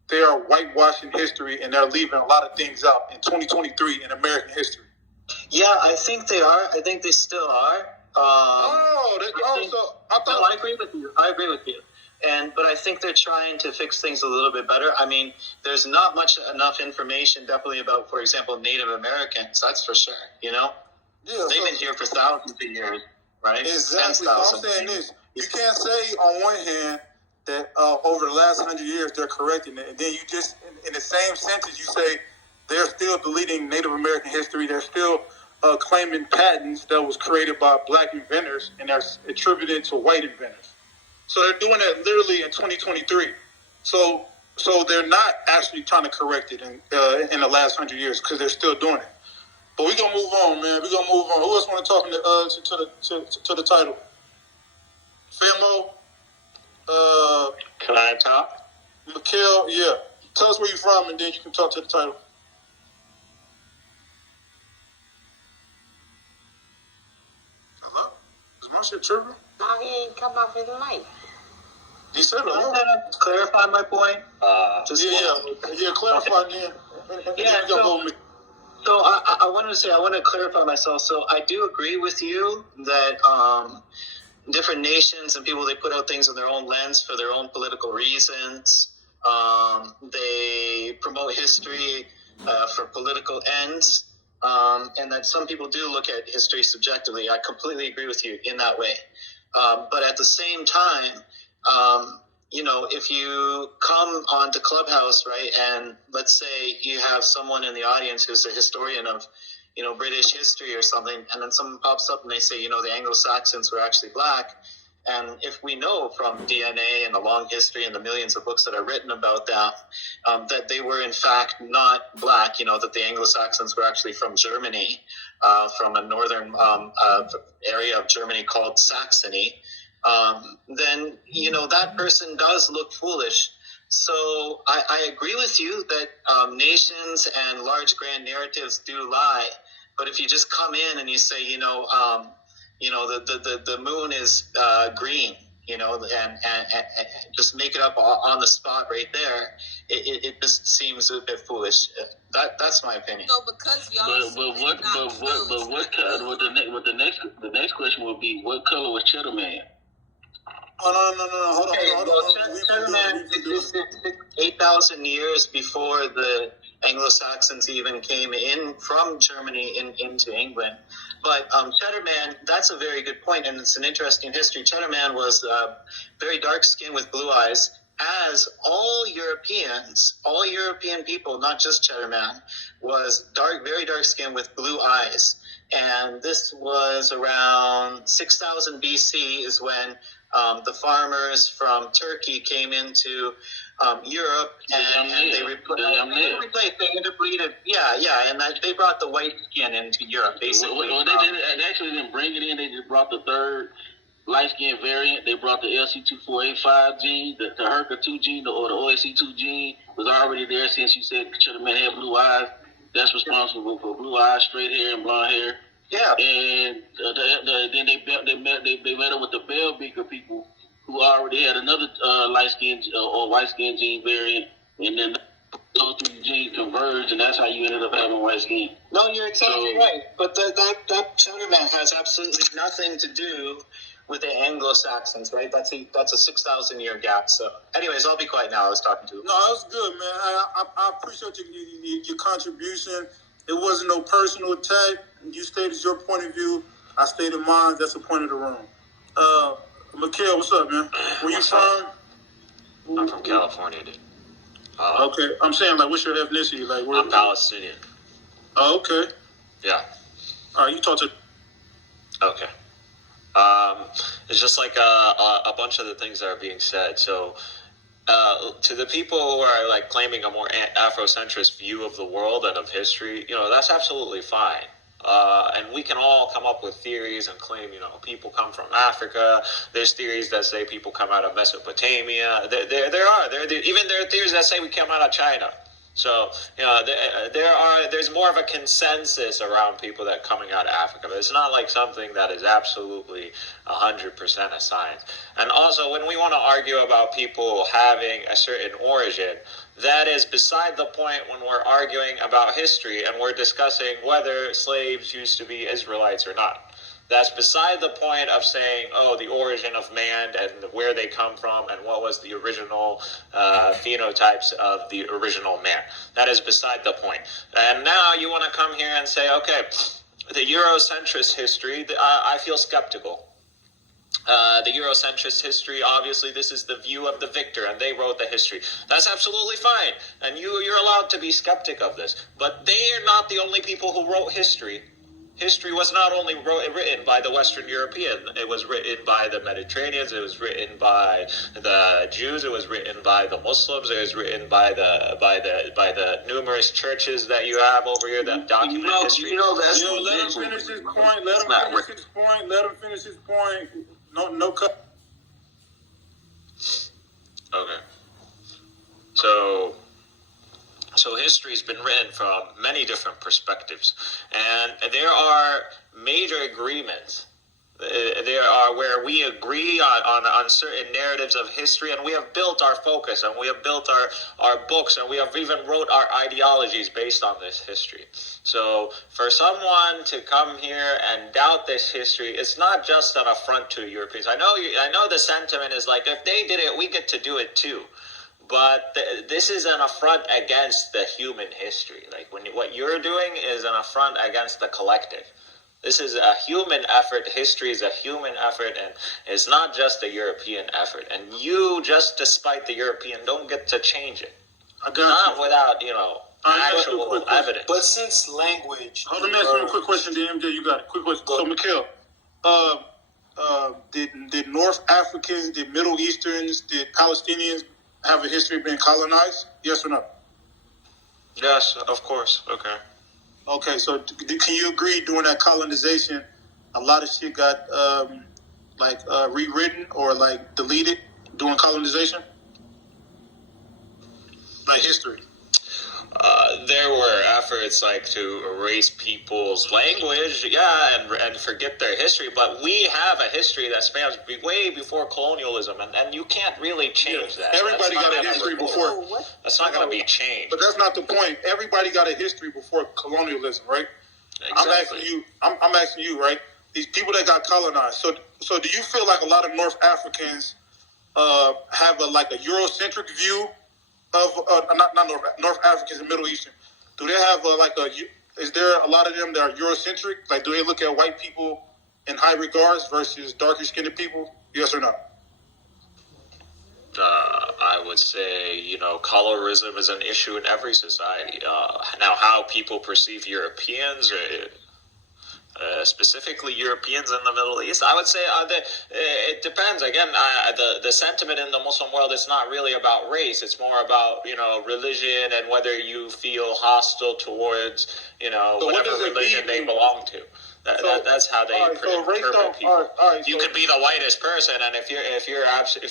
they are whitewashing history and they're leaving a lot of things out in 2023 in American history? Yeah, I think they are. I think they still are. I agree with you. But I think they're trying to fix things a little bit better. I mean, there's not enough information, definitely, about, for example, Native Americans. That's for sure. Yeah, they've been here for thousands of years, right? Exactly. So I'm saying this: you can't say on one hand that over the last 100 years they're correcting it, and then you just in the same sentence you say they're still deleting Native American history. They're still claiming patents that was created by black inventors and they're attributed to white inventors. So they're doing that literally in 2023. So they're not actually trying to correct it in the last 100 years because they're still doing it. But we're gonna move on, man. We're gonna move on. Who else want to talk to the title? Femo, Can I talk? Mikhail, yeah. Tell us where you're from, and then you can talk to the title. Hello? Is my shit tripping? No, he ain't come off his mic. He said Can I clarify my point? Clarify then. Yeah, so I wanted to say, I want to clarify myself. So I do agree with you that different nations and people, they put out things in their own lens for their own political reasons. They promote history for political ends. And that some people do look at history subjectively. I completely agree with you in that way. But at the same time, if you come onto Clubhouse, right, and let's say you have someone in the audience who's a historian of, British history or something, and then someone pops up and they say, the Anglo-Saxons were actually black. And if we know from DNA and the long history and the millions of books that are written about that, that they were in fact not black, that the Anglo-Saxons were actually from Germany, from a northern area of Germany called Saxony, then, that person does look foolish. So I agree with you that nations and large grand narratives do lie. But if you just come in and you say, the moon is green, and just make it up on the spot right there, it just seems a bit foolish. That's my opinion. So because y'all the next question will be, what color was Cheddar Man? Oh, no. Cheddar Man existed 8,000 years before the Anglo-Saxons even came in from Germany into England. But Cheddar Man, that's a very good point, and it's an interesting history. Cheddar Man was very dark-skinned with blue eyes, as all European people, not just Cheddar Man, was very dark-skinned with blue eyes. And this was around 6,000 BC is when the farmers from Turkey came into Europe, and they they brought the white skin into Europe, basically. They actually didn't bring it in. They just brought the third light skin variant. They brought the LC2485 gene, the HERCA2 gene, or the OAC2 gene was already there since you said Cheddar Man had blue eyes. That's responsible for blue eyes, straight hair, and blonde hair. Yeah. And then they met up with the Bell Beaker people who already had another light skin or white skin gene variant, and then those two genes converged, and that's how you ended up having white skin. No, you're exactly right. But that Cheddar Man has absolutely nothing to do with the Anglo-Saxons, right? That's a 6,000-year gap. So, anyways, I'll be quiet now. I was talking to you. No, that was good, man. I appreciate your contribution. It wasn't no personal attack. You stated your point of view. I stated mine. That's the point of the room. Mikhail, what's up, man? Where you from? I'm from California, dude. Okay. I'm saying, what's your ethnicity? I'm Palestinian. Oh, okay. Yeah. All right, you talk to... Okay. It's just like a bunch of the things that are being said. So, to the people who are claiming a more Afrocentrist view of the world and of history, that's absolutely fine. And we can all come up with theories and claim, people come from Africa. There's theories that say people come out of Mesopotamia. There are theories that say we come out of China. So, there's more of a consensus around people that coming out of Africa. But it's not like something that is absolutely 100% a science. And also, when we want to argue about people having a certain origin, that is beside the point when we're arguing about history and we're discussing whether slaves used to be Israelites or not. That's beside the point of saying, the origin of man and where they come from and what was the original phenotypes of the original man. That is beside the point. And now you want to come here and say, okay, the Eurocentrist history, I feel skeptical. The Eurocentrist history, obviously, this is the view of the victor, and they wrote the history. That's absolutely fine, and you're allowed to be skeptic of this. But they are not the only people who wrote history. History was not only written by the Western European, it was written by the Mediterraneans, it was written by the Jews, it was written by the Muslims, it was written by the numerous churches that you have over here that document history. Let him finish his point. Let him finish his point. No cut. Okay. So history's been written from many different perspectives, and there are major agreements. There are where we agree on certain narratives of history, and we have built our focus, and we have built our books, and we have even wrote our ideologies based on this history. So for someone to come here and doubt this history, it's not just an affront to Europeans. I know the sentiment is like, if they did it, we get to do it too. But this is an affront against the human history. Like, what you're doing is an affront against the collective. This is a human effort. History is a human effort, and it's not just a European effort. And you, just despite the European, don't get to change it. Not without, actual evidence. But since language... Let me ask you a quick question, MJ. You got it. Quick question. So, Mikhail, did North Africans, did Middle Easterns, did Palestinians have a history of being colonized? Yes or no? Yes, of course. Okay. Okay, so can you agree during that colonization, a lot of shit got rewritten or deleted during colonization? Like history. There were efforts to erase people's language, and forget their history. But we have a history that spans way before colonialism, and you can't really change that. Everybody got a history before. That's not going to be changed. But that's not the point. Everybody got a history before colonialism, right? Exactly. I'm asking you, right? These people that got colonized. So do you feel like a lot of North Africans have a Eurocentric view of not North Africans and Middle Eastern? Do they have is there a lot of them that are Eurocentric? Like, do they look at white people in high regards versus darker skinned people? Yes or no? I would say, colorism is an issue in every society. Now, how people perceive Europeans, specifically Europeans in the Middle East, I would say it depends. Again, the sentiment in the Muslim world is not really about race. It's more about, religion and whether you feel hostile towards, whatever religion they belong to. That's how they interpret people. You could be the whitest person, and if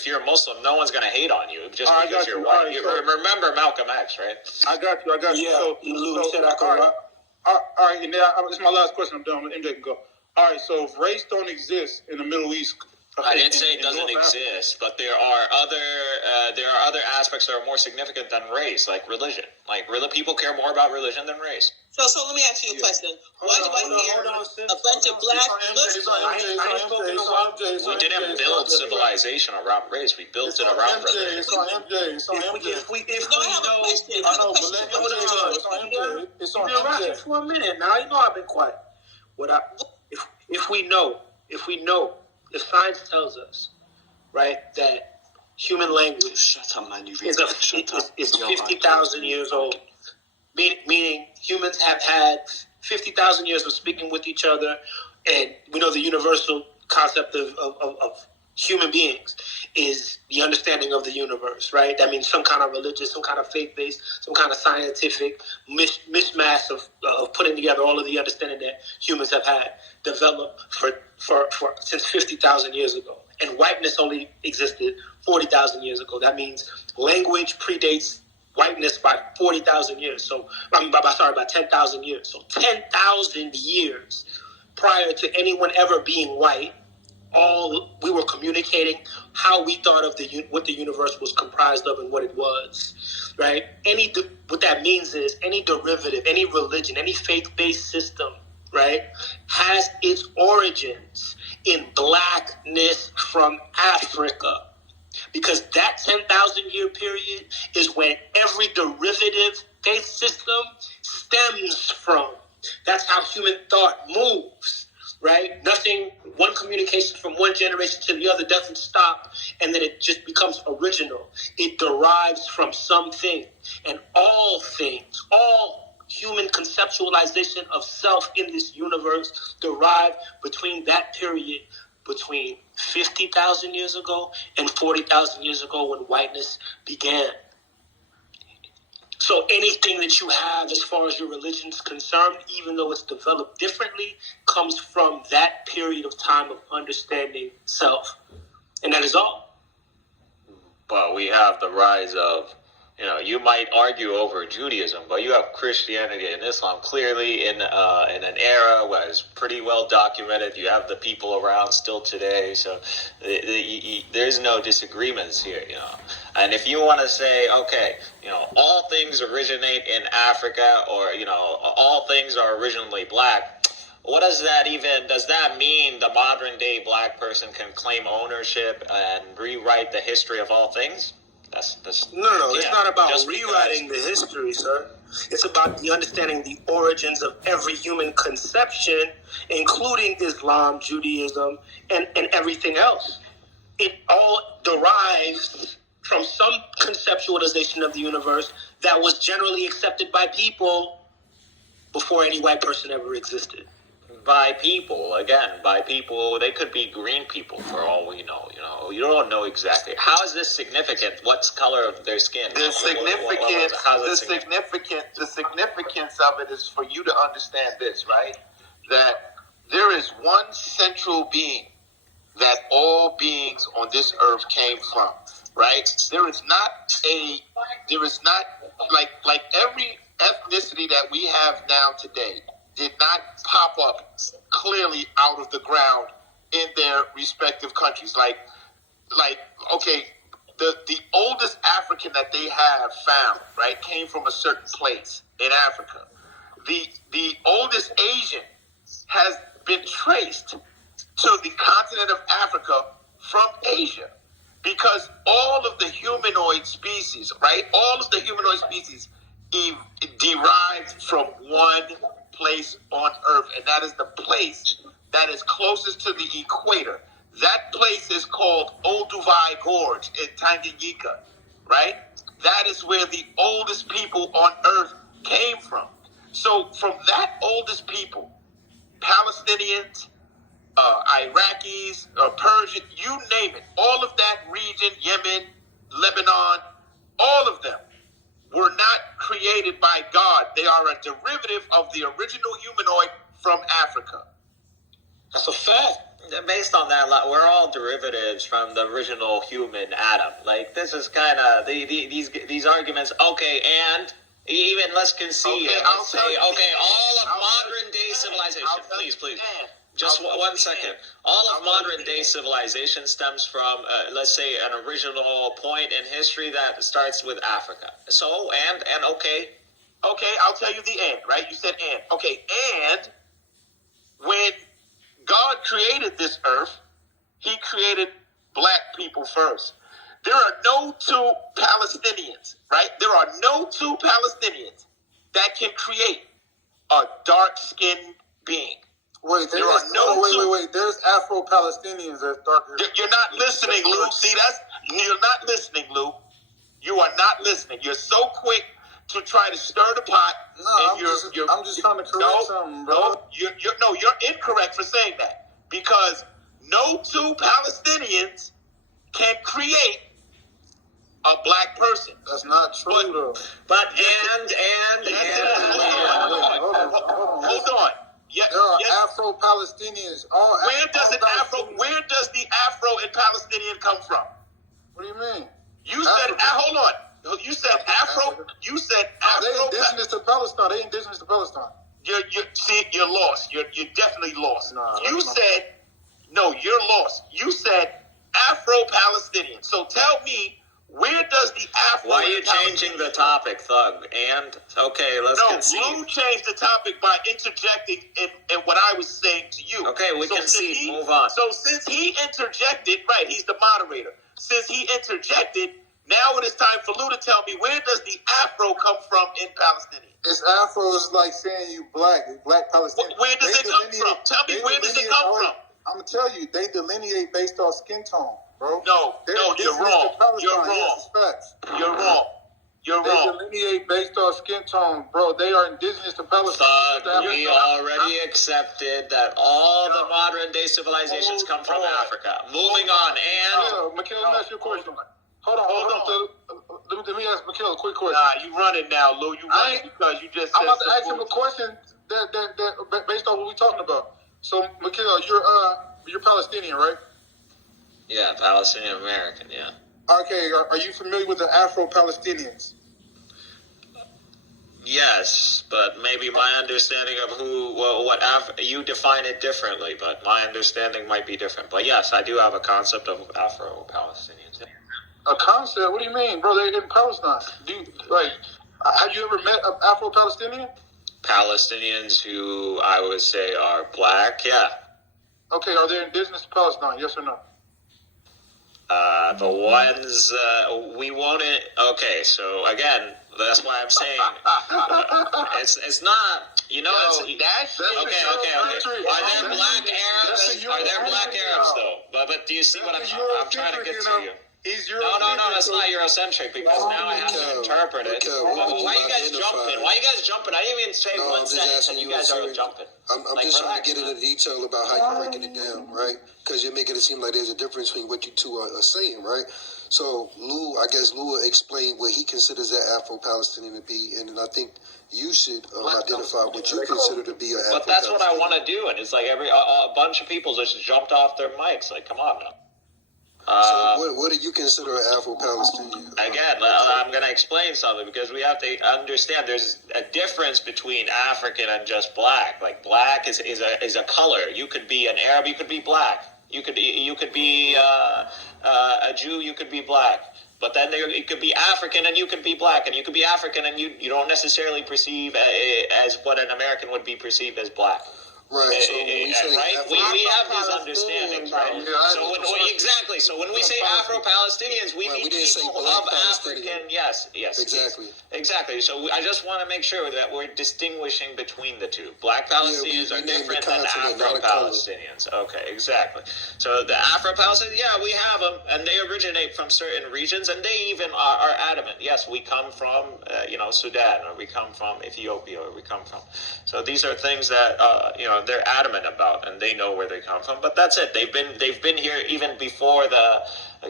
you're Muslim, no one's going to hate on you just because you're white. Remember Malcolm X, right? I got you. Yeah, Lou said I could rock. All right, and now this is my last question. I'm done. MJ can go. All right, so if race don't exist in the Middle East, I didn't say it doesn't exist, but there are other aspects that are more significant than race, like religion. People care more about religion than race. So let me ask you a question. Why do I hear a bunch of black Muslims? We didn't build civilization around race. We built it around religion. It's on MJ. It's on MJ for a minute now. I've been quiet. If we know, if science tells us, right, that human language is 50,000 years old, meaning humans have had 50,000 years of speaking with each other, and we know the universal concept of human beings is the understanding of the universe, right? That means some kind of religious, some kind of faith-based, some kind of scientific mishmash of putting together all of the understanding that humans have had developed for since 50,000 years ago. And whiteness only existed 40,000 years ago. That means language predates whiteness by 40,000 years. So, by 10,000 years. So 10,000 years prior to anyone ever being white, we were communicating how we thought of what the universe was comprised of and what it was, right? What that means is any derivative, any religion, any faith-based system, right, has its origins in blackness from Africa. Because that 10,000 year period is when every derivative faith system stems from. That's how human thought moves, right? One communication from one generation to the other doesn't stop, and then it just becomes original. It derives from something. And all human conceptualization of self in this universe derive between that period, between 50,000 years ago and 40,000 years ago when whiteness began. So anything that you have as far as your religion is concerned, even though it's developed differently, comes from that period of time of understanding self. And that is all. Well, we have the rise of, you might argue over Judaism, but you have Christianity and Islam clearly in an era where it's pretty well documented. You have the people around still today, so there's no disagreements here, And if you want to say, okay, all things originate in Africa, or all things are originally black. What does that mean the modern day black person can claim ownership and rewrite the history of all things? That's No. It's not about rewriting the history, sir. It's about the understanding the origins of every human conception, including Islam, Judaism, and everything else. It all derives from some conceptualization of the universe that was generally accepted by people before any white person ever existed. By people, they could be green people for all we know. You don't know exactly. How is this significant? What's color of their skin? The significance of it is for you to understand this, right? That there is one central being that all beings on this earth came from, right? There is not like every ethnicity that we have now today did not pop up clearly out of the ground in their respective countries. Okay, the oldest African that they have found, right, came from a certain place in Africa. The oldest Asian has been traced to the continent of Africa from Asia, because all of the humanoid species, right, derived from one place on Earth, and that is the place that is closest to the equator. That place is called Olduvai Gorge in Tanganyika, right? That is where the oldest people on Earth came from. So from that oldest people, Palestinians, Iraqis, Persian, you name it, all of that region, Yemen, Lebanon, all of them were not created by God. They are a derivative of the original humanoid from Africa. That's a fact. Based on that, we're all derivatives from the original human Adam. Like, this is kind of these arguments. Okay, and even let's concede. Okay, let's say, all of modern day civilization. Please. Just 1 second. All of modern day civilization stems from, let's say, an original point in history that starts with Africa. So, and okay. Okay, I'll tell you the end, right? You said and. Okay, and when God created this earth, he created black people first. There are no two Palestinians, right? There are no two Palestinians that can create a dark-skinned being. Wait, there's Afro-Palestinians that's darker. You're not listening, Lou. See, you're not listening, Lou. You are not listening. You're so quick to try to stir the pot. No, I'm just trying to correct something, bro. You're incorrect for saying that, because no two Palestinians can create a black person. That's not true, though. But hold on. There are Afro-Palestinians. Where does the Afro and Palestinian come from? What do you mean? You said, hold on. You said Afro. You said Afro. They indigenous to Palestine. You're lost. You're definitely lost. You're lost. You said Afro-Palestinian. So tell me, where does the Afro? Why are you changing the topic, Thug? And okay, let's concede. Lou changed the topic by interjecting in what I was saying to you. Okay, we concede. Move on. So since he interjected, right, he's the moderator. Since he interjected, now it is time for Lou to tell me, where does the Afro come from in Palestinian? It's Afro is like saying you black Palestinian. Where does it come from? Tell me, where does it come from? I'm going to tell you, they delineate based off skin tone, bro. No, you're wrong. You're wrong. They delineate based off skin tone, bro. They are indigenous to Palestine. We already accepted that all the modern day civilizations come from Africa. Moving on, and... Mikhail, let me ask you a question. Hold on. Let me ask Mikhail a quick question. Nah, you running now, Lou. You running because you just said... I'm about to ask him a question that based on what we're talking about. So, Mikhail, you're Palestinian, right? Yeah, Palestinian American, yeah. Okay, are you familiar with the Afro-Palestinians? Yes, but maybe my understanding of you define it differently, but my understanding might be different. But yes, I do have a concept of Afro-Palestinians. A concept? What do you mean, bro? They're in Palestine. Have you ever met an Afro-Palestinian? Palestinians who I would say are black, yeah. Okay, are they indigenous to Palestine? Yes or no? The ones we won't. Okay, so again, that's why I'm saying it's not. You know, okay. Are there black Arabs? Are there black Arabs though? But do you see what I'm trying to get to you? No, that's not Eurocentric because now I have to interpret it. Why are you guys jumping? Why are you guys jumping? I didn't even say one sentence and you guys are jumping. I'm just trying to get into detail about how you're breaking it down, right? Because you're making it seem like there's a difference between what you two are saying, right? So Lou will explain what he considers that Afro-Palestinian to be, and then I think you should identify what you consider to be an Afro-Palestinian. But that's what I want to do, and it's like a bunch of people just jumped off their mics. Like, come on now. So what do you consider an Afro-Palestinian? Again, I'm going to explain something because we have to understand there's a difference between African and just black. Like black is a color. You could be an Arab, you could be black. You could be a Jew, you could be black. But then you could be African and you could be black, and you could be African and you don't necessarily perceive as what an American would be perceived as black. Right. So we have these understandings, right? So when we say Afro-Palestinians, we mean people of African. Yes. Exactly. So I just want to make sure that we're distinguishing between the two. Black Palestinians are different than Afro-Palestinians. Okay, exactly. So the Afro-Palestinians, we have them, and they originate from certain regions, and they even are adamant. Yes, we come from Sudan, or we come from Ethiopia, or we come from. So these are things that they're adamant about, and they know where they come from. But that's it. They've been here even before the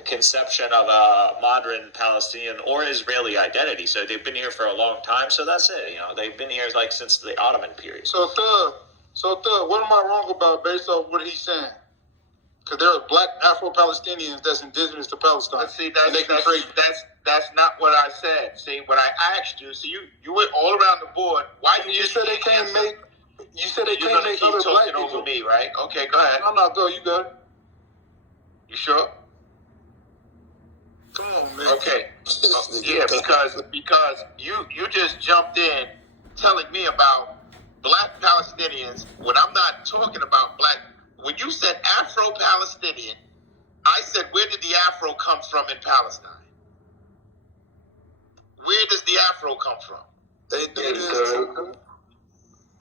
conception of a modern Palestinian or Israeli identity. So they've been here for a long time. So that's it. They've been here since the Ottoman period. So Thug, what am I wrong about based off what he's saying? Because there are black Afro-Palestinians that's indigenous to Palestine. See, that's not what I said. See, what I asked you. See, you went all around the board. Why you said they can't make? You said they can't make keep other black talking people. over me, right? Okay, go ahead. No, go. You good? You sure? Come on, man. Okay. Yeah, because you just jumped in telling me about black Palestinians when I'm not talking about black. When you said Afro-Palestinian, I said, where did the Afro come from in Palestine? Where does the Afro come from? They do this.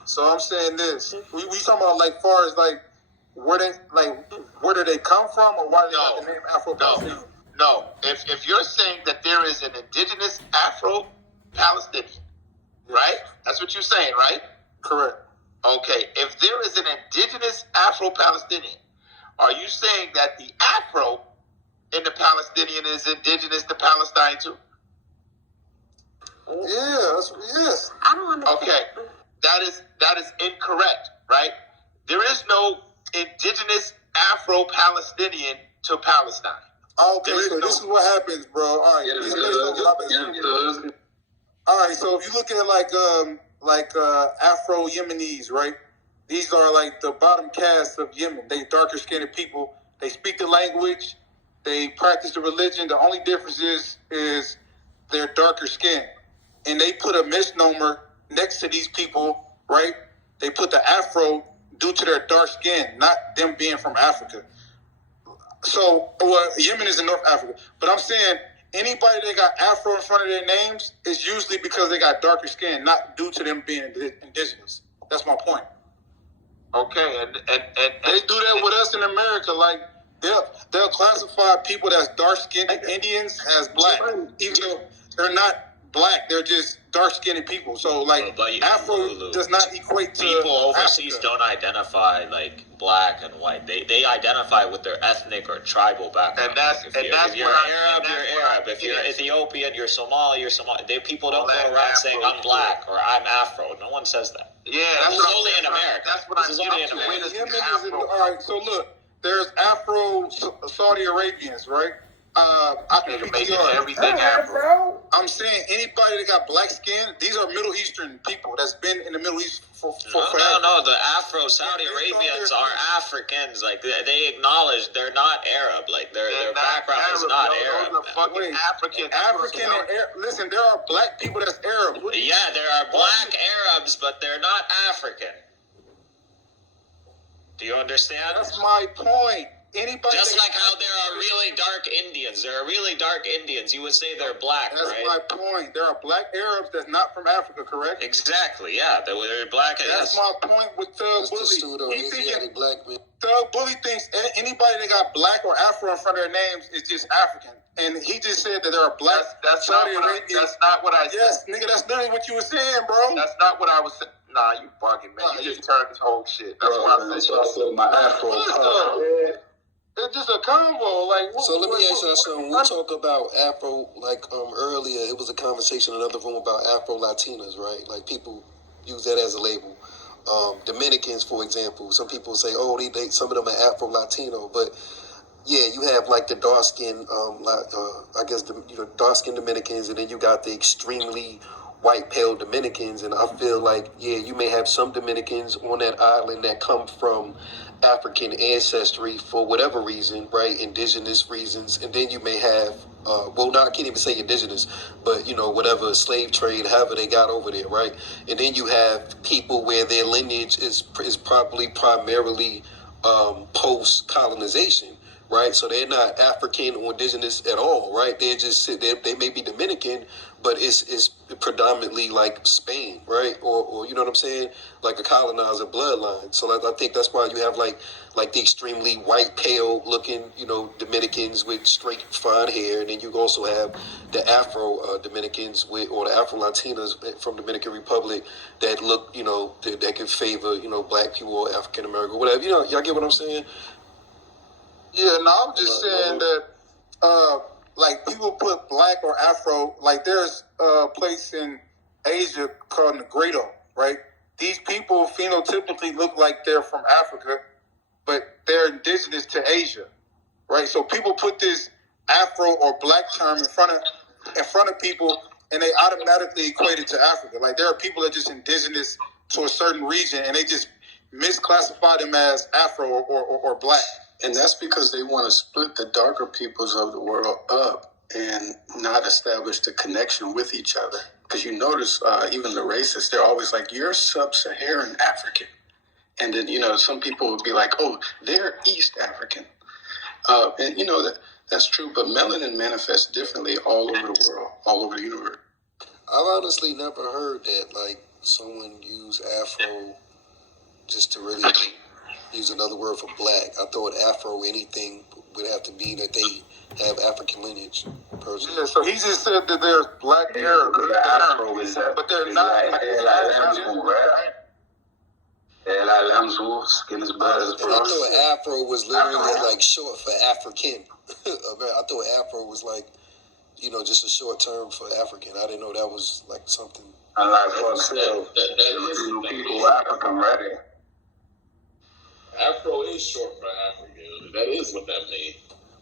So I'm saying this. We talking about far as where do they come from, or why do they got the name Afro-Palestinian? No. If you're saying that there is an indigenous Afro-Palestinian, right? That's what you're saying, right? Correct. Okay. If there is an indigenous Afro-Palestinian, are you saying that the Afro in the Palestinian is indigenous to Palestine too? Yes. I don't understand. Okay. That is incorrect, right? There is no indigenous Afro-Palestinian to Palestine. Okay, so this is what happens, bro. All right. All right, so if you look at Afro-Yemenis, right? These are the bottom caste of Yemen. They darker skinned people. They speak the language. They practice the religion. The only difference is they're darker skinned. And they put a misnomer next to these people, right? They put the Afro due to their dark skin, not them being from Africa. So, Yemen is in North Africa. But I'm saying anybody that got Afro in front of their names is usually because they got darker skin, not due to them being indigenous. That's my point. Okay, and they do that with us in America. They'll classify people that's dark-skinned Indians as black, even though they're not black. They're just dark-skinned people. So, Afro does not equate to people overseas. Africa. Don't identify black and white. They identify with their ethnic or tribal background. If you're Arab, you're Arab. If you're Ethiopian, you're Somali, you're Somali. People don't go around saying I'm black or I'm Afro. No one says that. Yeah, this is only in America. That's what this is only in America. All right, so look, there's Afro Saudi Arabians, right? I can make PTR. everything Afro. I'm saying anybody that got black skin, these are Middle Eastern people that's been in the Middle East for forever. No. The Saudi Arabians are Africans. Like they acknowledge they're not Arab. Like their background is not Arab. Those are fucking African. And Arab. Listen, there are black people that's Arab. Yeah, there are black Arabs, but they're not African. Do you understand? That's my point. Anybody just like how there are really dark Indians. There are really dark Indians. You would say they're black, That's right? my point. There are black Arabs that's not from Africa, correct? Exactly, yeah. They're black. That's my point with Thug Bully. He thinking black man. Thug Bully thinks anybody that got black or Afro in front of their names is just African. And he just said that there are black Saudi Arabians. That's not what I said. Yes, nigga, that's literally what you were saying, bro. That's not what I was saying. Nah, you bugging, man. You just turned this whole shit. That's why I said. I said my Afro. It's just a combo. Like, so let me ask you something. When we talk about Afro, like earlier, it was a conversation in another room about Afro Latinas, right? Like people use that as a label. Dominicans, for example, some people say, oh, they some of them are Afro Latino, but yeah, you have like the dark skin, I guess dark skin Dominicans, and then you got the extremely white pale Dominicans, and I feel like you may have some Dominicans on that island that come from African ancestry for whatever reason, right? Indigenous reasons, and then you may have I can't even say indigenous, but whatever slave trade, however they got over there, right? And then you have people where their lineage is probably primarily post colonization. Right, so they're not African or indigenous at all, right? They're just they may be Dominican, but it's predominantly like Spain, right? Or you know what I'm saying, like a colonizer bloodline. So I think that's why you have like the extremely white, pale looking, Dominicans with straight fine hair, and then you also have the Afro Dominicans or the Afro Latinas from Dominican Republic that look, that can favor, black people or African American, whatever. Y'all get what I'm saying? Yeah, no, I'm just saying that, like, people put black or Afro, like, there's a place in Asia called Negredo, right? These people phenotypically look like they're from Africa, but they're indigenous to Asia, right? So people put this Afro or black term in front of people, and they automatically equate it to Africa. Like, there are people that are just indigenous to a certain region, and they just misclassify them as Afro or black. And that's because they want to split the darker peoples of the world up and not establish the connection with each other. Because you notice even the racists, they're always like, you're sub-Saharan African. And then, some people would be like, oh, they're East African. And, that's true. But melanin manifests differently all over the world, all over the universe. I've honestly never heard that, like, someone use Afro just to really use another word for black. I thought Afro anything would have to be that they have African lineage. Personally. Yeah, so he just said that there's black Arabs, but they're not. Skin is bad as I thought Afro was literally like short for African. I thought Afro was like, just a short term for African. I didn't know that was like something. Unlike for ourselves, people African ready. Afro is short for African. That is what that means.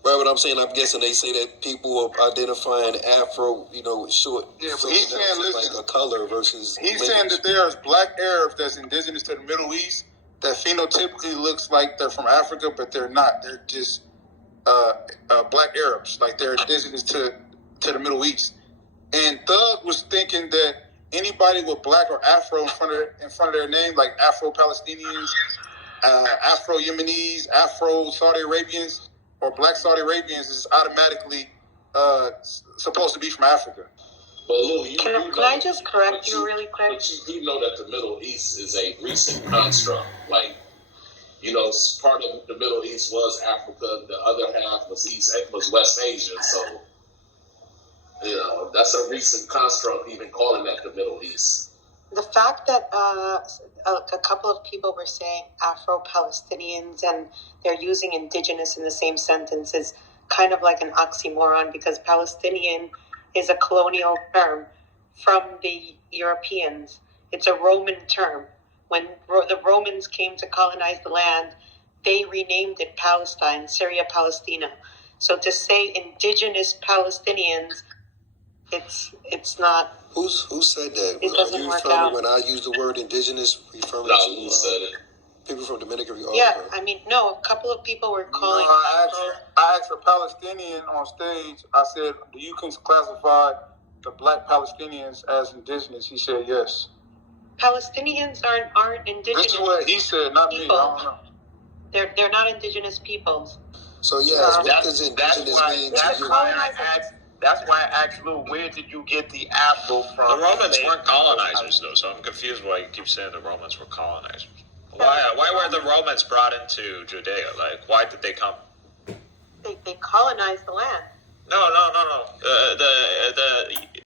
Right, but I'm saying, I'm guessing they say that people are identifying Afro, short. Yeah, but he's saying, listen, like a color versus. He's saying that there's black Arabs that's indigenous to the Middle East that phenotypically looks like they're from Africa, but they're not. They're just black Arabs, like they're indigenous to the Middle East. And Thug was thinking that anybody with black or Afro in front of their name, like Afro Palestinians, Afro Yemenis, Afro Saudi Arabians, or black Saudi Arabians is automatically supposed to be from Africa. But Lou, can I just correct you really quick? But you do know that the Middle East is a recent construct. Like, part of the Middle East was Africa, the other half was West Asia. So, that's a recent construct, even calling that the Middle East. The fact that a couple of people were saying Afro-Palestinians and they're using indigenous in the same sentence is kind of like an oxymoron, because Palestinian is a colonial term from the Europeans. It's a Roman term. When the Romans came to colonize the land, they renamed it Palestine, Syria, Palestina. So to say indigenous Palestinians, it's not. Who said that? It doesn't work referring out. when I use the word indigenous, referring No, to Lou said it. people from Dominican Republic? Yeah, I mean, no. A couple of people were calling. No, I asked a Palestinian on stage. I said, "Do you can classify the black Palestinians as indigenous?" He said, "Yes." Palestinians aren't indigenous. This is what he said, not me. I don't know. They're not indigenous peoples. So yes, what does indigenous mean to you? That's why I asked Lou, where did you get the Afro from? The Romans weren't colonizers, though, so I'm confused why you keep saying the Romans were colonizers. Why were the Romans brought into Judea? Like, why did they come? They colonized the land. No.